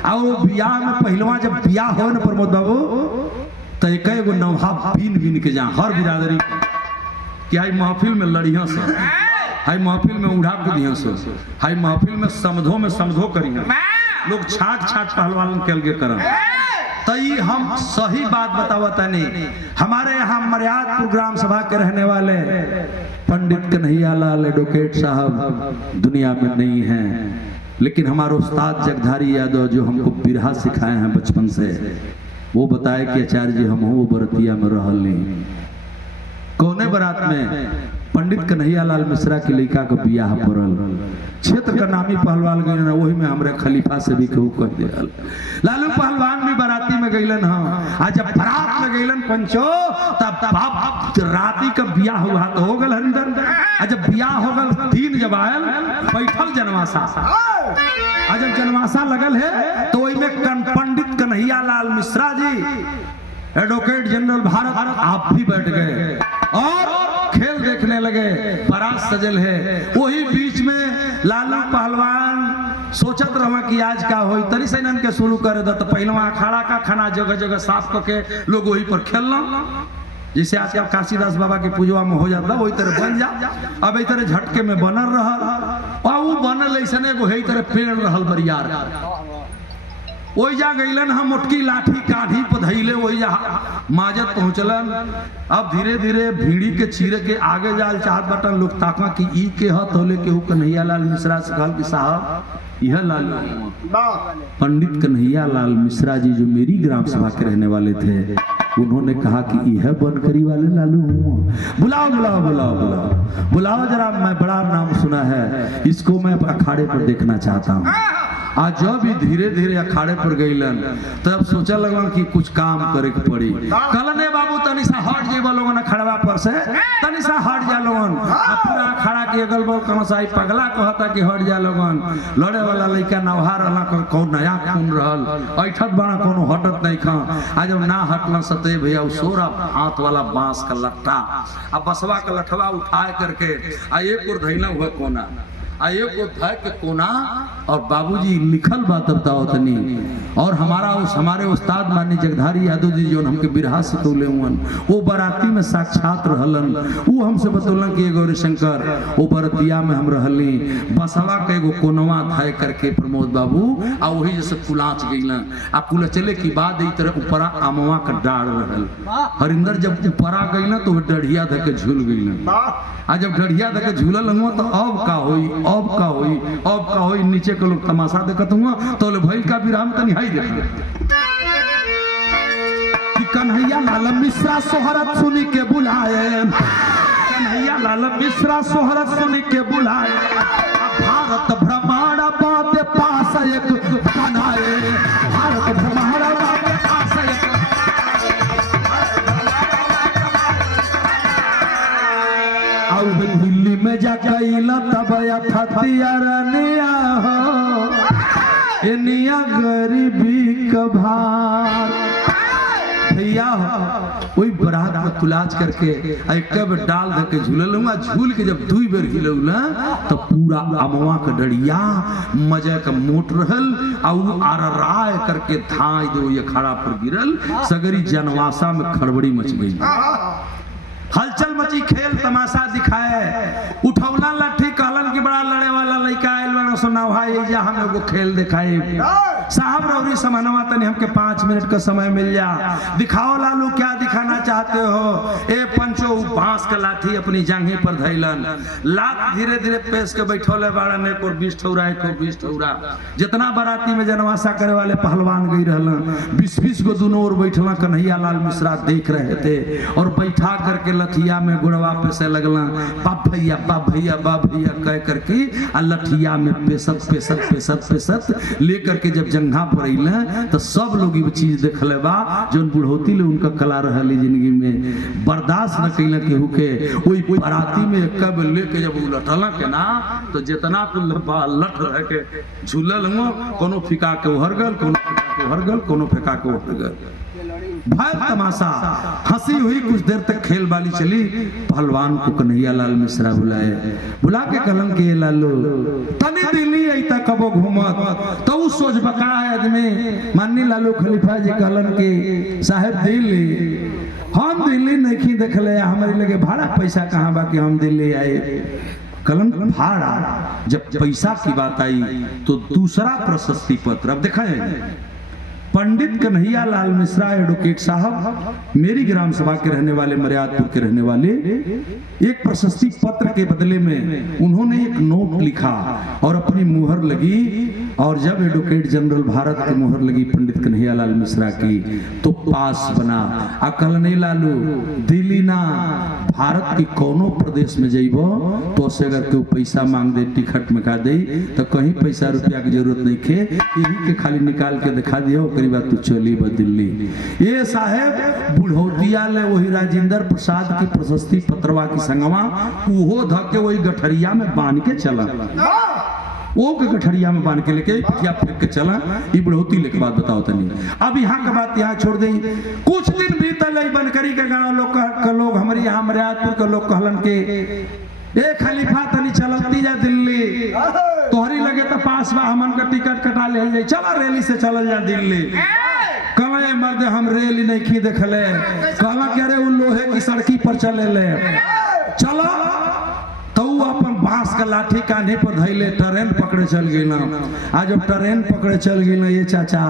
और वो बियाह में पहलवा जब बियाह हो न प्रमोद बाबू तो एक नौहा बीन बीन के जा हर बिरादरी कि आई महफिल में लड़िया से, हाई महफिल में उड़ा कूदिया से, हाई महफिल में समझो करिए लोग छाट पहलवान के अलगे करन। तई हम सही बात बतावता नहीं। हमारे यहाँ मर्यादपुर ग्राम सभा के रहने वाले पंडित कन्हैया लाल एडवोकेट साहब दुनिया में नहीं हैं, लेकिन हमारे उस्ताद जगधारी यादव जो हमको बिरहा सिखाए हैं बचपन से, वो बताए कि आचार्य जी हम वो बरतिया में रहल नहीं। कौने बारात में पंडित कन्हैया लाल मिश्रा की लड़का का बियाह पड़ल, क्षेत्र का नामी पहलवान गए ना, वही में हमारे खलीफा से भी कहू कह दिया। लालू पहलवान भी बाराती में गईलन। हाँ आज जब बारात में गईलन पंचो तब राती का बियाह हुआ तो हो गल हरिंदर। आज जब बियाह हो गल 3 जब आयल बैठल जनवासा, आज जब जनवासा लगल है तो वही में पंडित कन्हैया लाल मिश्रा जी एडवोकेट जनरल भारत आप भी बैठ गए और खेल देखने लगे। बारात सजल है, वही बीच में लालू पहलवान सोचत रहा कि आज का हो तरी से के शुरू करे तो पहलवा अखाड़ा का खाना जगह जगह साफ करके लोग वही पर खेलना, जिसे आज का काशीदास बाबा के पूजवा में हो जाता वही तरह बन जा। अब एक तरह झटके में बनल रहल और वो बनल ऐसा एगो है तरह पेड़ रहल बरियार, वही जा गईलन हम मोटकी लाठी काढ़ी पधैले वही जा माजत पहुंचलन। अब धीरे धीरे भीड़ी के चीरे के आगे जाल चाहत बटन लोग ताका कि ई के हथ होले केहू कन्हैया लाल मिश्रा से कहल कि साहब यह लाल पंडित कन्हैया लाल मिश्रा जी जो मेरी ग्राम सभा के रहने वाले थे, उन्होंने कहा कि यह बनकरी वाले लालू हूँ। बुलाओ बुलाओ बुलाओ बुलाओ बुलाओ जरा, मैं बड़ा नाम सुना है, इसको मैं अखाड़े पर देखना चाहता हूँ। आज जब भी धीरे धीरे अखाड़े पर गईलन तब सोचा लगन कि कुछ काम करे के पड़ी। कहलन बाबू तनी सा हट जेबो लोगन अखाड़वा पर से, तनी सा हट जा लोगन। पूरा अखाड़ा के अगल बगल कनो साई पगला कहता कि हट जा लोगन। लड़े वाला लइका नवहा रहला कौन नया खून रहल, ऐठत बड़ा कोनो हटत नहीं खा। आज जब ना हटला सते भैया सोरा हाथ वाला बांस का लट्टा अब बसवा का लठवा उठा करके आ एक और धैला हुआ कोना, आ एक और धै के कोना और बाबूजी लिखल बात बताओ तनी। और हमारे उस्ताद मानी जगधारी यादव जी जो हमके बिरहा सिखौले हुन, वो बाराती में साक्षात रहलन। वो हमसे बतौलन कि गौरी शंकर वो बरतिया में हम रहली, बसवा के एगो कोनवा धाय करके प्रमोद बाबू आ वही जैसे कुलाच गईलन। आ कुल चले की बाद ई तरह ऊपरा आमवा का डाड़ रहल। हरिंदर जब ऊपरा गईलन तो डढ़िया धके झूल गईलन। आ जब डढ़िया धके झूलल हुआ तो अब का होई, अब का होई, अब का होई। नीचे के लोग तमाशा देखत हुआ तो भइल का विराम तनी हाई देख कि कन्हैया लाल मिश्रा सोहरत सुनी के बुलाए, कन्हैया लाल मिश्रा सोहरत सुनी के बुलाए। भारत भ्रमण बात पास एक बनाए, भारत भ्रमण बात पास एक दिल्ली में जा कैला तब यथतियरनिया हो एनिया गरीबी कभार। भैया वही बरात में तुलाज करके एक बार डाल धके झूलूंगा। झूल के जब दुई बेर हिलौला तो पूरा अमवा का डड़िया मजा का मोट रहल और आराय करके धाई दो ये खड़ा पर गिरल। सगरी जनवासा में खड़बड़ी मच गई, हलचल मची, खेल तमाशा दिखाए। उठौला लाठी कहलन कि बड़ा लड़े वाला लड़का आयल बड़ा सुना भाई जा हम एगो खेल दिखाए। साहब रौरी समानवा तनी हमके 5 मिनट का समय मिल जा, दिखाओ लालू क्या दिखाना चाहते हो। ए पंचो बांस का लाठी अपनी जांघी पर धैलन, लात धीरे धीरे पेश के बैठौले बाड़न। एक और 20 ठौरा, एक और 20 ठौरा। जितना बाराती में जनवासा करे वाले पहलवान गई रहलन 20-20 गो दोनों ओर बैठला। कन्हैया लाल मिश्रा देख रहे थे और बैठा करके लठिया में गुड़वा पे से लगला बाप भैया बाप भैया बाप भैया कह करके आ लठिया में पेसत पेसत पेसत पेसत लेकर के जब जंघा पर अइले तो सब लोग ये चीज देखले बा जोन बुढ़ौती ले उनका कला रहली जिंदगी में बर्दाश्त न कैला केहू के। ओई बाराती में कब लेके जब उलटला के ना तो जितना लठ रह के झूलल हुआ कोनो फिका के उहर गल, कोनो फिका के उहर गल, कोनो फेंका के उहर गल। भय तमाशा हंसी हुई, कुछ देर तक खेल बाली चली। पहलवान को कन्हैया लाल मिश्रा बुलाए, बुला के कहलन के लालू तनी दिल्ली आई तक कबो घूमत तो उस सोच बका है आदमी। माननी लालू खलीफा जी कहलन के साहब दिल्ली हम दिल्ली नहीं देखले, हमारे लगे भाड़ा पैसा कहाँ बा कि हम दिल्ली आए। कलन भाड़ा जब पैसा की बात आई तो दूसरा प्रशस्ति पत्र अब देखा जाए। पंडित कन्हैया लाल मिश्रा एडवोकेट साहब मेरी ग्राम सभा के रहने वाले, मर्यादपुर के रहने वाले, एक प्रशस्ति पत्र के बदले में उन्होंने एक नोट लिखा और अपनी मुहर लगी। और जब एडवोकेट जनरल भारत की मुहर लगी पंडित कन्हैया लाल मिश्रा की तो पास बना। अकल नहीं लालू दिल्ली ना भारत की कोनो प्रदेश में जइबो तो से अगर कोई पैसा मांग दे टिकट में का दे तो कहीं पैसा रुपया की जरूरत नहीं खे, यही के खाली निकाल के दिखा दियो बात तू चली बा दिल्ली। ये साहेब बुढ़ौतिया ले वही राजेंद्र प्रसाद की प्रशस्ति पत्रवा की संगवा उहो धके वही गठरिया में बांध के चला, वो के गठरिया में बांध के लेके पिठिया फेंक के चला। ये बुढ़ौती लेके बात बताओ तनी। अब यहाँ का बात यहाँ छोड़ दें। कुछ दिन बीतल बनकरी के गाँव लोग हमारे यहाँ मर्यादपुर के लोग कहलन के ए खलीफा तनी चलती जा दिल्ली, तोहरी लगे तो पास बा हमन का टिकट कटा ले जाए, चला रेली से चल जा दिल्ली। कहे मर्द हम रेली नहीं की देखले, कहला क्या रे उन लोहे की सड़की पर चले ले चला तो अपन बांस का लाठी कान्हे पर धैले ट्रेन पकड़े चल गई ना। आज जब ट्रेन पकड़े चल गई ना ये चाचा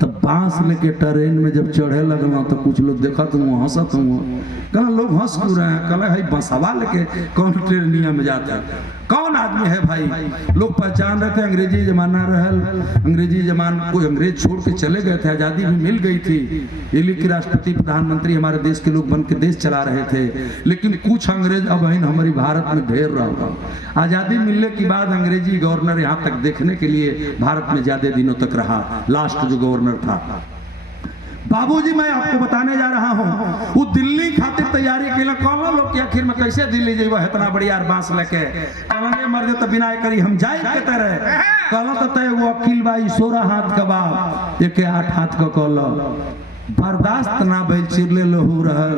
तब बांस लेके ट्रेन में जब चढ़े लगना तो कुछ लोग देखत हुआ हंसत हुआ, कहला लोग हंस क्यों रहे हैं, कहला भाई बसवा लेके कौन ट्रेनिया में जाता है। कौन आदमी है भाई? लोग पहचान रहे थे अंग्रेजी जमाना रहल, अंग्रेजी जमाना कोई अंग्रेज छोड़ के चले गए थे, आजादी भी मिल गई थी, ये लिख के राष्ट्रपति प्रधानमंत्री हमारे देश के लोग बन के देश चला रहे थे। लेकिन कुछ अंग्रेज अब हमारी भारत में ढेर रहा। आजादी मिलने के बाद अंग्रेजी गवर्नर यहाँ तक देखने के लिए भारत में ज्यादा दिनों तक रहा। लास्ट जो गवर्नर था बाबूजी, मैं आपको बताने जा रहा हूँ, वो दिल्ली खातिर तैयारी के लिए कौन लोग आखिर में कैसे दिल्ली जेब इतना बढ़िया बांस लेके कहने मर तो बिना करी हम जाए के तरह कहला तो तय वो अकील बाई 16 हाथ का बाप एक 8 हाथ का कहला बर्दाश्त ना भइल, चिरले लहू रहल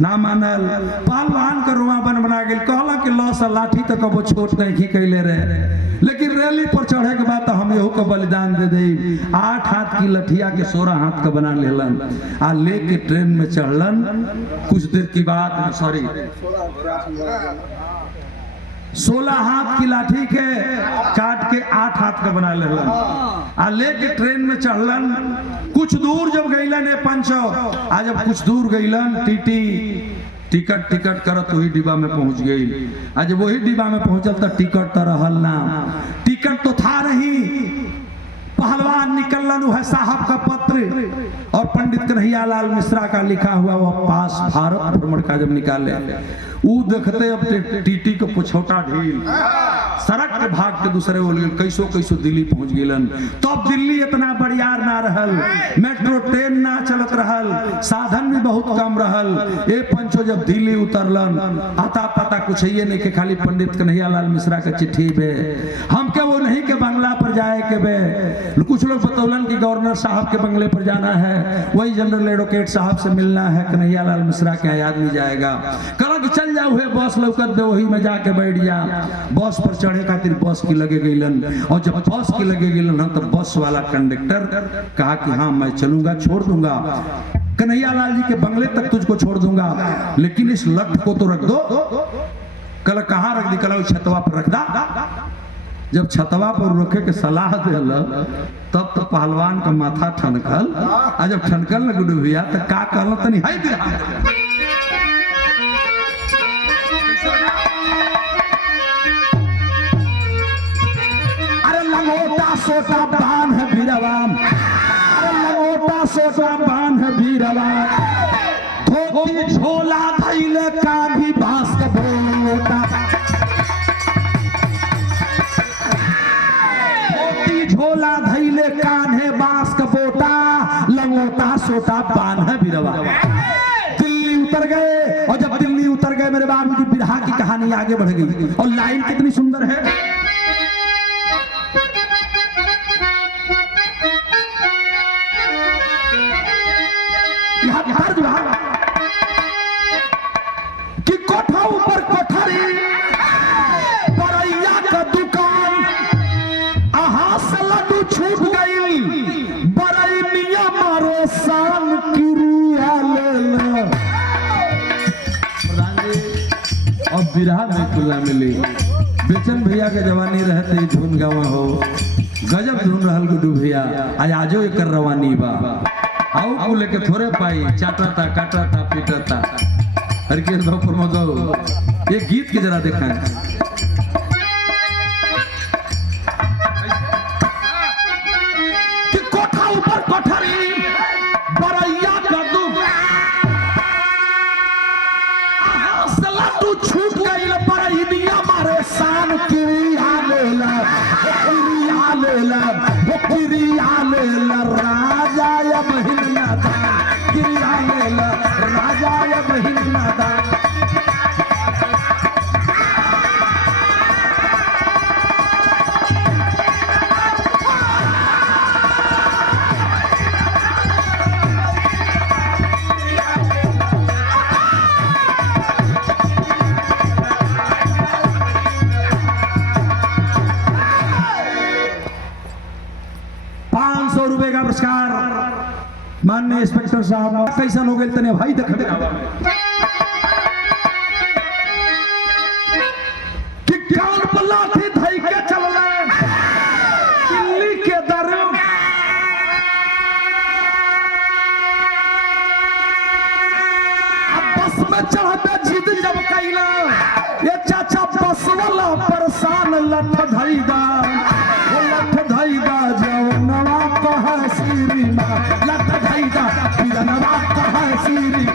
ना मानल, पहलवान का रुआ बना गेल, कहला कि लौ से लाठी तक वो छोट नहीं कैले रहे। लेकिन रैली पर चढ़े के बाद तो हम यहू का बलिदान दे दे। 8 हाथ की लठिया के 16 हाथ का बना लेलन आ लेके ट्रेन में चढ़लन। कुछ देर की बात, सॉरी 16 हाथ की लाठी के काट के 8 हाथ का बना लेलन आ लेके ट्रेन में चढ़लन। कुछ दूर जब गईलन पंचो आ जब कुछ दूर गईलन टीटी टिकट करत वही डिब्बा में पहुंच गई। आज वही डिब्बा में पहुंचल तो टिकट तो रहल ना, टिकट तो था नहीं। पहलवान निकलन है साहब का पत्र और पंडित कन्हैयालाल मिश्रा का लिखा हुआ वो पास भारत भ्रमण का जब निकाले वो देखते अब टीटी को पुछौटा ढील सड़क के भाग के दूसरे बोल कैसो दिल्ली पहुंच गिलन। तो अब दिल्ली इतना बड़ियार ना रहल, मेट्रो ट्रेन ना चलत रहल, साधन भी बहुत कम रहल। ए पंचो जब दिल्ली उतरलन आता पता कुछ ये नहीं के खाली पंडित कन्हैयालाल मिश्रा का चिट्ठी बे, हम क्या वो नहीं के बंगला पर जाए के बे। कुछ लोग बतौलन कि गवर्नर साहब के बंगले पर जाना है, वही जनरल एडवोकेट साहब से मिलना है, कन्हैयालाल मिश्रा के आदमी जाएगा। कल चल जाओ है बस लौकत दे वही में जाके बैठ जा। बस पर चढ़े खातिर बस की लगे गईलन और जब बस की लगे गईलन तो बस वाला कंडक्टर कहा कि हाँ मैं चलूंगा, छोड़ दूंगा कन्हैयालाल जी के बंगले तक तुझको छोड़ दूंगा, लेकिन इस लठ को तो रख दो। कल कहाँ रख दी? कल छतवा पर रख दा। जब छतवा पर रखे के सलाह दिल तब तो पहलवान का माथा ठनकल आ जब ठनकल न गुडू भैया तो का कहल तनी हाय दे। अरे लंगोटा सोटा बान है बीरवाम, अरे लंगोटा सोटा बान है बीरवाम, धोती झोला धैले कांधी बांस का बोटा, झोला धैले कान्हे बांस का बोटा, लंगोटा सोटा बान है बिरवा। दिल्ली उतर गए और जब दिल्ली उतर गए मेरे बाबूजी बिरहा की कहानी आगे बढ़ गई और लाइन कितनी सुंदर है। कि कोठा ऊपर कोठरी बरैया का दुकान छूट गई बरैनिया मारो शान क्रिया ले और बिरहा में खुला मिली। बेचन भैया के जवानी रहते धुन गावा हो गजब धुन रहल गुडू भैया आजो एक रवानी बा आओ को लेके थोड़े पाई चाटता काटता पीटता हर के पर मगो ये गीत के जरा दिखाएं। छूट गई बरैनिया मारे शान क्रिया लेला राजा या बहिन क्रिया लेला राजा या बहिन माननीय इंस्पेक्टर साहब कैसा हो गए तने भाई देख कि कान पर लाठी धई के चलले दिल्ली के दर अब बस में चढ़ते जिद जब कैला ये चाचा बस वाला परेशान लठ धैदा जवनवा कह श्री माँ लठ धैदा पिरनवा कह श्री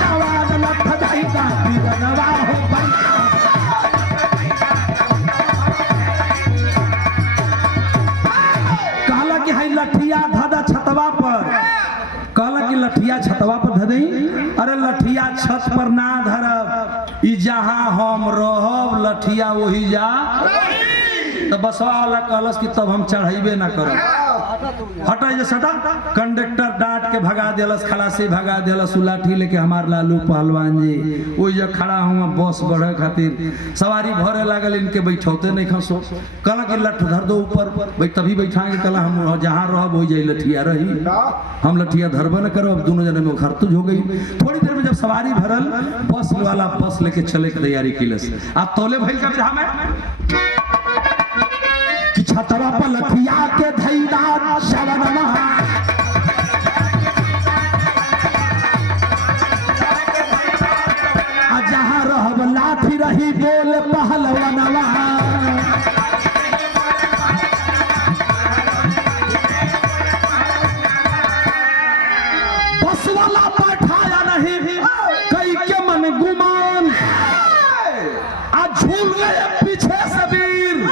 जवान लठ धैदा पिरनवा हो लठिया धदा छतवा पर कहला कि लठिया छतवा पर धदई अरे लठिया छत पर ना धरब ई जहां हम रहब लठिया वही जा तो बसवा वाला कहलस कि तब हम चढ़ाइबे ना करब हटा जे सटा कंडक्टर डांट के भगा देलस खलासी भगा देलस लाठी लेके हमार लालू पहलवान जी ओइ जे खड़ा हुआ बस बढ़े खातिर सवारी भरे लागल इनके बैठौते नहीं खसो कहला कि लठ धर दो ऊपर भाई तभी बैठाएंगे कहला हम जहां रहब हो जाई लठिया रही हम लठिया धरबे न करब दोनों जने में खरतुज हो गई थोड़ी देर में जब सवारी भरल बस वाला बस लेके चले की तैयारी किलस आ तोले भइल का बिरहा में कि छतवा पर लठिया के धैदा शवनमा आ जहां रहब लाठी रही बोल पहलवनवा बस वाला बैठाया नहीं कई के मन गुमान आ झूल गए पीछे से वीर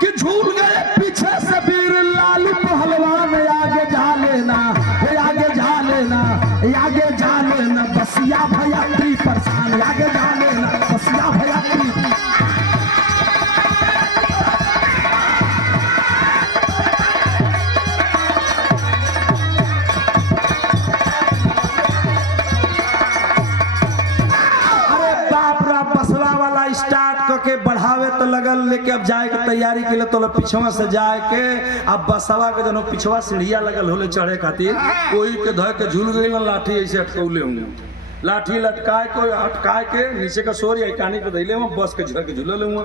कि झूल गए पीछे से वीर लालू पहलवान आगे जा लेना आगे जा लेना बसिया भैया परेशान आगे जा लेना बसिया भैया के बढ़ावे तो लगल लेके अब जाए के तैयारी के लिए तो पिछवा से जाए के अब बसवा के जनो पिछवा सीढ़िया लगल होले चढ़े खातिर कोई के धर के झूल गई लाठी ऐसे अटकौले होंगे लाठी लटकाए के अटकाए के नीचे का सोर या टानी पे धैले हुआ बस के झर के झूलल हुआ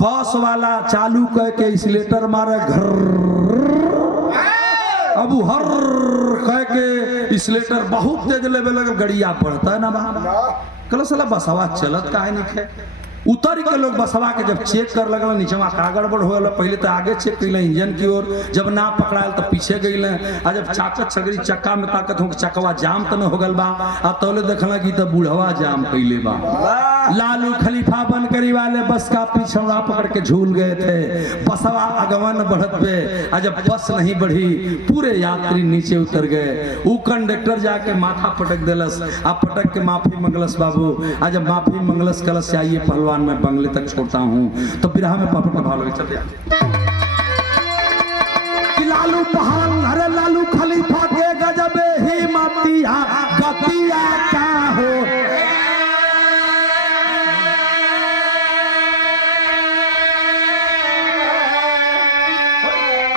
बस वाला चालू कह के एक्सीलेटर मारे घर अब हर कह के एक्सीलेटर बहुत तेज लेवे लगल गड़िया पड़ता है ना कल साला बसवा चलत काहे नहीं उतर के लोग बसवा के जब चेक कर लगल नीचवा का गड़बड़ हो गल पहले तो आगे चेक कैल इंजन की ओर जब ना पकड़ायल तो पीछे गई आ जब चाकत छगरी चक्का में ताकत हो चक्कवा जाम तो न हो गल बा आ तौले देखला कि तो बूढ़वा जाम कैले बा लालू खलीफा बन करी वाले बस का पीछवा पकड़ के झूल गए थे बसवा अगवन बढ़त पे आ जब बस नहीं बढ़ी पूरे यात्री नीचे उतर गए ऊ कंडक्टर जाके माथा पटक देलस आ पटक के माफी मंगलस बाबू आ जब माफी मंगलस कलस से आइए पहलवान मैं बंगले तक छोड़ता हूँ तो बिरहा में पापा का भाव चलते कि लालू पहाड़ अरे लालू खलीफा के गजबे ही मतिया गतिया का हो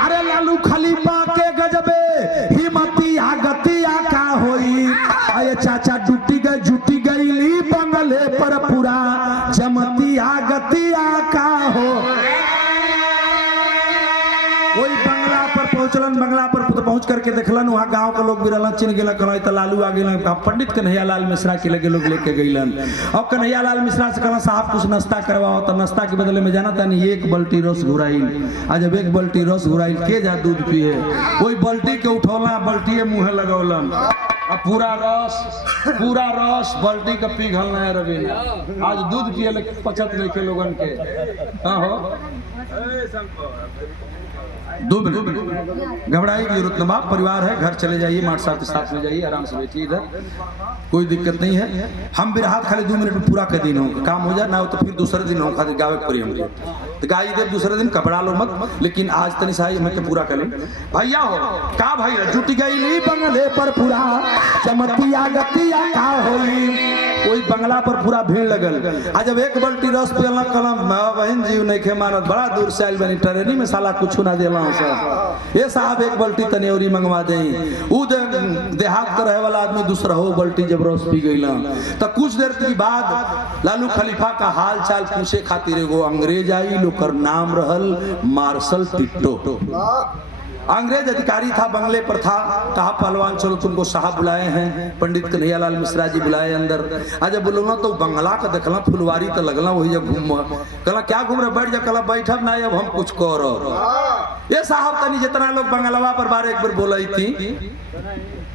अरे लालू खलीफा के गजबे ही मतिया गतिया का होई अरे चाचा जुटी गई ली बंगले पर पूरा जमतिया गतिया का हो वही बंगला पर पहुंचलन बंगला पर पहुंच करके देखलन वहां गांव के लोग भी रहलन चिन्ह गेला कहला त लालू आ गेलन पंडित कन्हैयालाल मिश्रा के लगे लोग लेके गइलन और कन्हैयालाल मिश्रा से कहला साहब कुछ नाश्ता करवाओ तो नाश्ता के बदले में जाना तानी एक बाल्टी रस घुराइल आ जब एक बाल्टी रस घुराइल के जा दूध पिए वही बाल्टी के उठौला बाल्टीए मुंह लगौलन अब पूरा रस बाल्टी का पिघल नहीं रवीना आज दूध पिए पचत नहीं के लोगन के हाँ हो 2 मिनट घबराई की जरूरत न परिवार है घर चले जाइए मार्ट साथ में जाइए आराम से बैठिए इधर कोई दिक्कत नहीं है हम भी राहत खाली 2 मिनट में पूरा कर दिन हो काम हो जाए ना हो तो फिर दूसरे दिन हो खातिर गावे पूरी हम तो गाई दे दूसरे दिन कपड़ा लो मत लेकिन आज तनी साई हमें पूरा कर लें भैया हो का भैया जुट गई ली बंगले पर पूरा चमतिया गतिया का होई कोई बंगला पर पूरा भीड़ लगल आज जब एक बाल्टी रस पियला कलम बहन जीव नहीं खे मानत बड़ा दूर से आइल बनी ट्रेनी में साला कुछ ना देला ये साहब एक बाल्टी तनेवरी मंगवा दे उ देहात के रहे वाला आदमी दूसरा हो बाल्टी जब रस पी गईला तो कुछ देर के बाद लालू खलीफा का हाल चाल पूछे खातिर एगो अंग्रेज आई लोकर नाम रहल मार्शल टिट्टो अंग्रेज अधिकारी था, बंगले पर था, कहा पहलवान चलो तुमको साहब बुलाए हैं, पंडित कन्हैयालाल मिश्रा जी बुलाए अंदर। आज बोलूँगा तो बंगला का देखला, फुलवारी तो लगला, वही जब घूम कहला क्या घूम रहे, बैठ जा, कहला बैठब ना अब हम कुछ करो। ये साहब तनी जितना लोग बंगलवा पर बार एक बार बोलाई थी,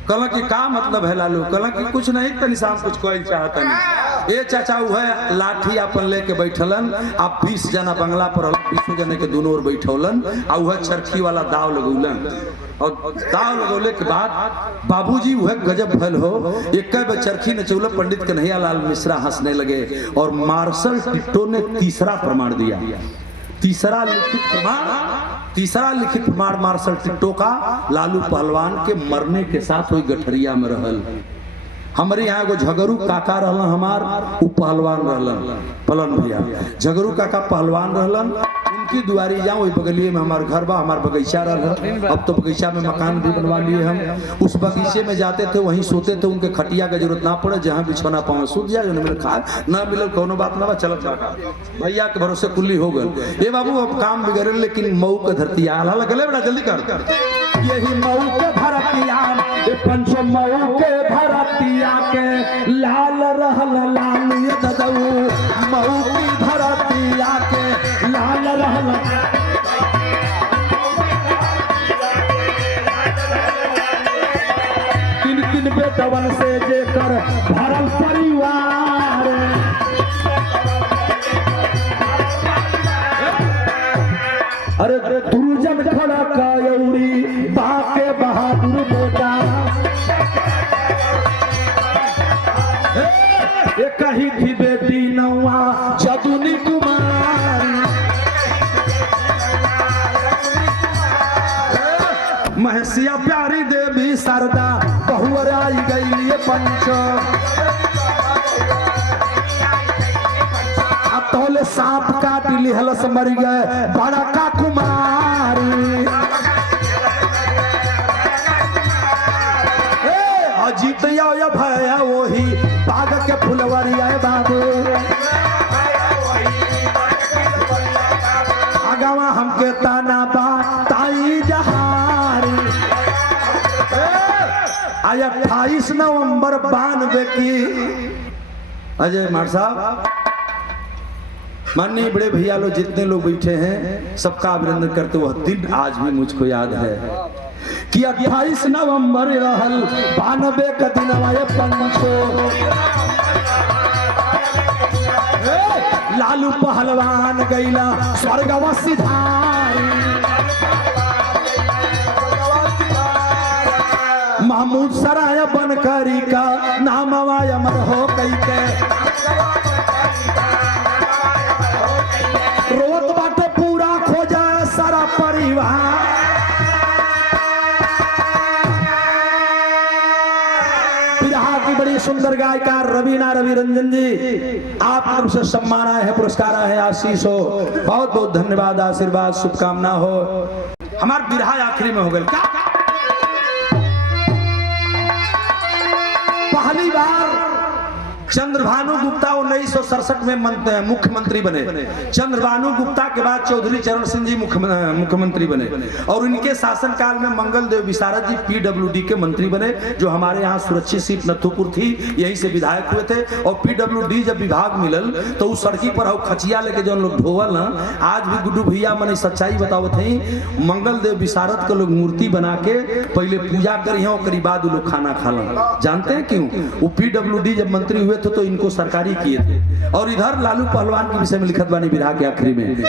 कहला कि का मतलब है लालू, कहला कि कुछ नहीं तनी शाम कुछ कोई चाहता नहीं। ये चाचा है लाठी अपन लेके बैठलन, आप 20 जना बंगला पर 20 जने के दोनों ओर बैठौलन, आ वह चरखी वाला दाव लगौलन, और दाव लगौले के बाद बाबूजी वह गजब भल हो, एक चरखी न चौल, पंडित कन्हैयालाल मिश्रा हंसने लगे और मार्शल टिट्टो ने तीसरा प्रमाण दिया। तीसरा लिखित प्रमाण मार्शल टिट्टो का लालू पहलवान के मरने के साथ हुई गठरिया में रहल। हमारे यहाँ एगो झगरू काका रहलन, हमार उ पहलवान रहलन, पलन भैया झगरू काका पहलवान रहलन। उनकी दुआरी जाऊँ, वही बगलिए में हमार घर बा, हमार बगीचा रहल, अब तो बगीचा में मकान भी बनवा लिए हम। उस बगीचे में जाते थे, वहीं सोते थे, उनके खटिया का जरूरत ना पड़े, जहाँ बिछौना पाओ सूत जाए, जो मिले खा ना मिले कोनो बात ना बा, चल भैया के भरोसे कुल्ली हो गए। ये बाबू अब काम बिगड़े, लेकिन मऊ के धरती आला गले बड़ा जल्दी कर, यही मऊ के धरतिया, पंचो मऊ के धरतिया के लाल रहल लाल ये ददऊ, मऊ की धरतिया के लाल रहल। किन बेटवन से जेकर भरल परिवार, अरे दुर्जन खड़ा कायौरी बाके बहादुर बेटा, कही थी बेटी नौआ जदुनी कुमार, महसिया प्यारी देवी शारदा बहुअर आई गई ये पंच, तोले सांप काट लिहलस मर गए बड़ा का कुमारी, अजीत या भया वही बाग के फुलवरिया बाबू, आगावा हमके ताना बा ताई जहारी। 28 नवंबर 92 की अजय मार साहब, माननीय बड़े भैया लोग जितने लोग बैठे हैं सबका अभिनंदन करते, वह दिन आज भी मुझको याद है कि 28 नवंबर रहल 92 का दिन आए पंचो, लालू पहलवान गैला स्वर्गवा सिधारी, महमूद सराय बनकरी का नाम अमर हो कई के, रोत बाटे पूरा खोजा सारा परिवार। बड़ी सुंदर गायिका रवीना रवि रंजन जी, आप तरफ से सम्मान आए हैं, पुरस्कार आए हैं, आशीष हो, बहुत बहुत धन्यवाद, आशीर्वाद शुभकामना हो। हमारा बिरहा आखिरी में हो गया क्या? पहली बार चंद्रभानु गुप्ता 1967 में मुख्यमंत्री बने। चंद्रभानु गुप्ता के बाद चौधरी चरण सिंह जी मुख्यमंत्री बने, और इनके शासनकाल में मंगल देव विशारद जी PWD के मंत्री बने, जो हमारे यहाँ सुरक्षित सीट नथुपुर थी, यहीं से विधायक हुए थे। और PWD जब विभाग मिलल तो उस सड़की पर खचिया लेके जो लोग ढोवल ना, आज भी गुड्डू भैया मैंने सच्चाई बतावत है, मंगल देव विशारद के लोग मूर्ति बना के पहले पूजा करी, और बाद लोग खाना खाला। जानते हैं क्यों? वो PWD जब मंत्री हुए तो इनको सरकारी किए थे। और इधर लालू पहलवान के विषय में लिखत बानी बिरहा के आखिरी में कि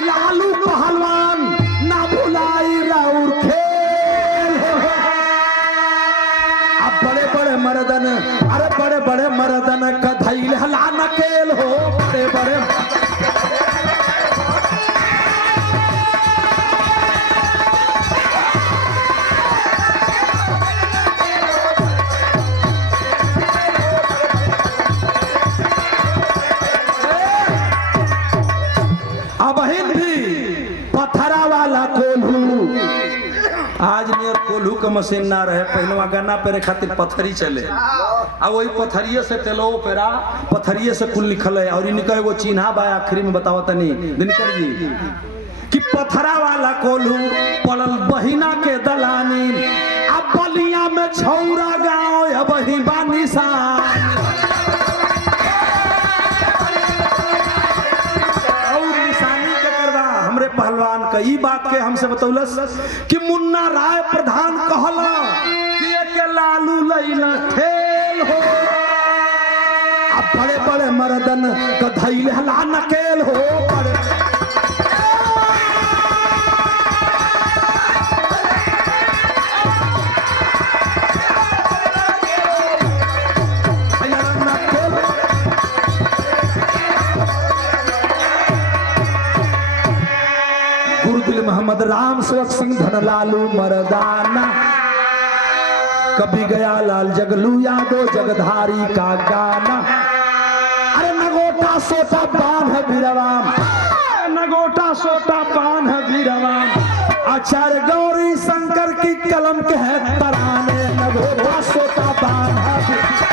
लालू पहलवान ना भुलाई राउर खेल, अब बड़े बड़े मर्दन, अरे बड़े बड़े मर्दन कधैल हला नकेल हो, बड़े बड़े आज नियर कोल्हू का मशीन ना रहे, पहलवा गन्ना पेरे खातिर पत्थरी चले, अब वही पत्थरिये से तेलो पेरा, पत्थरिये से कुल लिखल है। और इनका एगो चिन्हा बा आखिरी में बतावत नहीं दिनकर जी, पथरा वाला कोल्हू पड़ल बहिना के दलानी अब बलिया में छौरा गाँव अब ही बानी सा पहलवान कई बात के हमसे बतौलस कि मुन्ना राय प्रधान कहला कि के लालू लैला खेल हो अब बड़े बड़े मर्दन का धैल हला नकेल हो मोहम्मद राम सेवक सिंह धनलालू मर्दाना कभी गया लाल जगलू यादव जगधारी का गाना अरे नगोटा सोटा पान है बीरवाम नगोटा सोटा पान है बीरवाम आचार्य गौरी शंकर की कलम के है तराने नगोटा सोटा पान है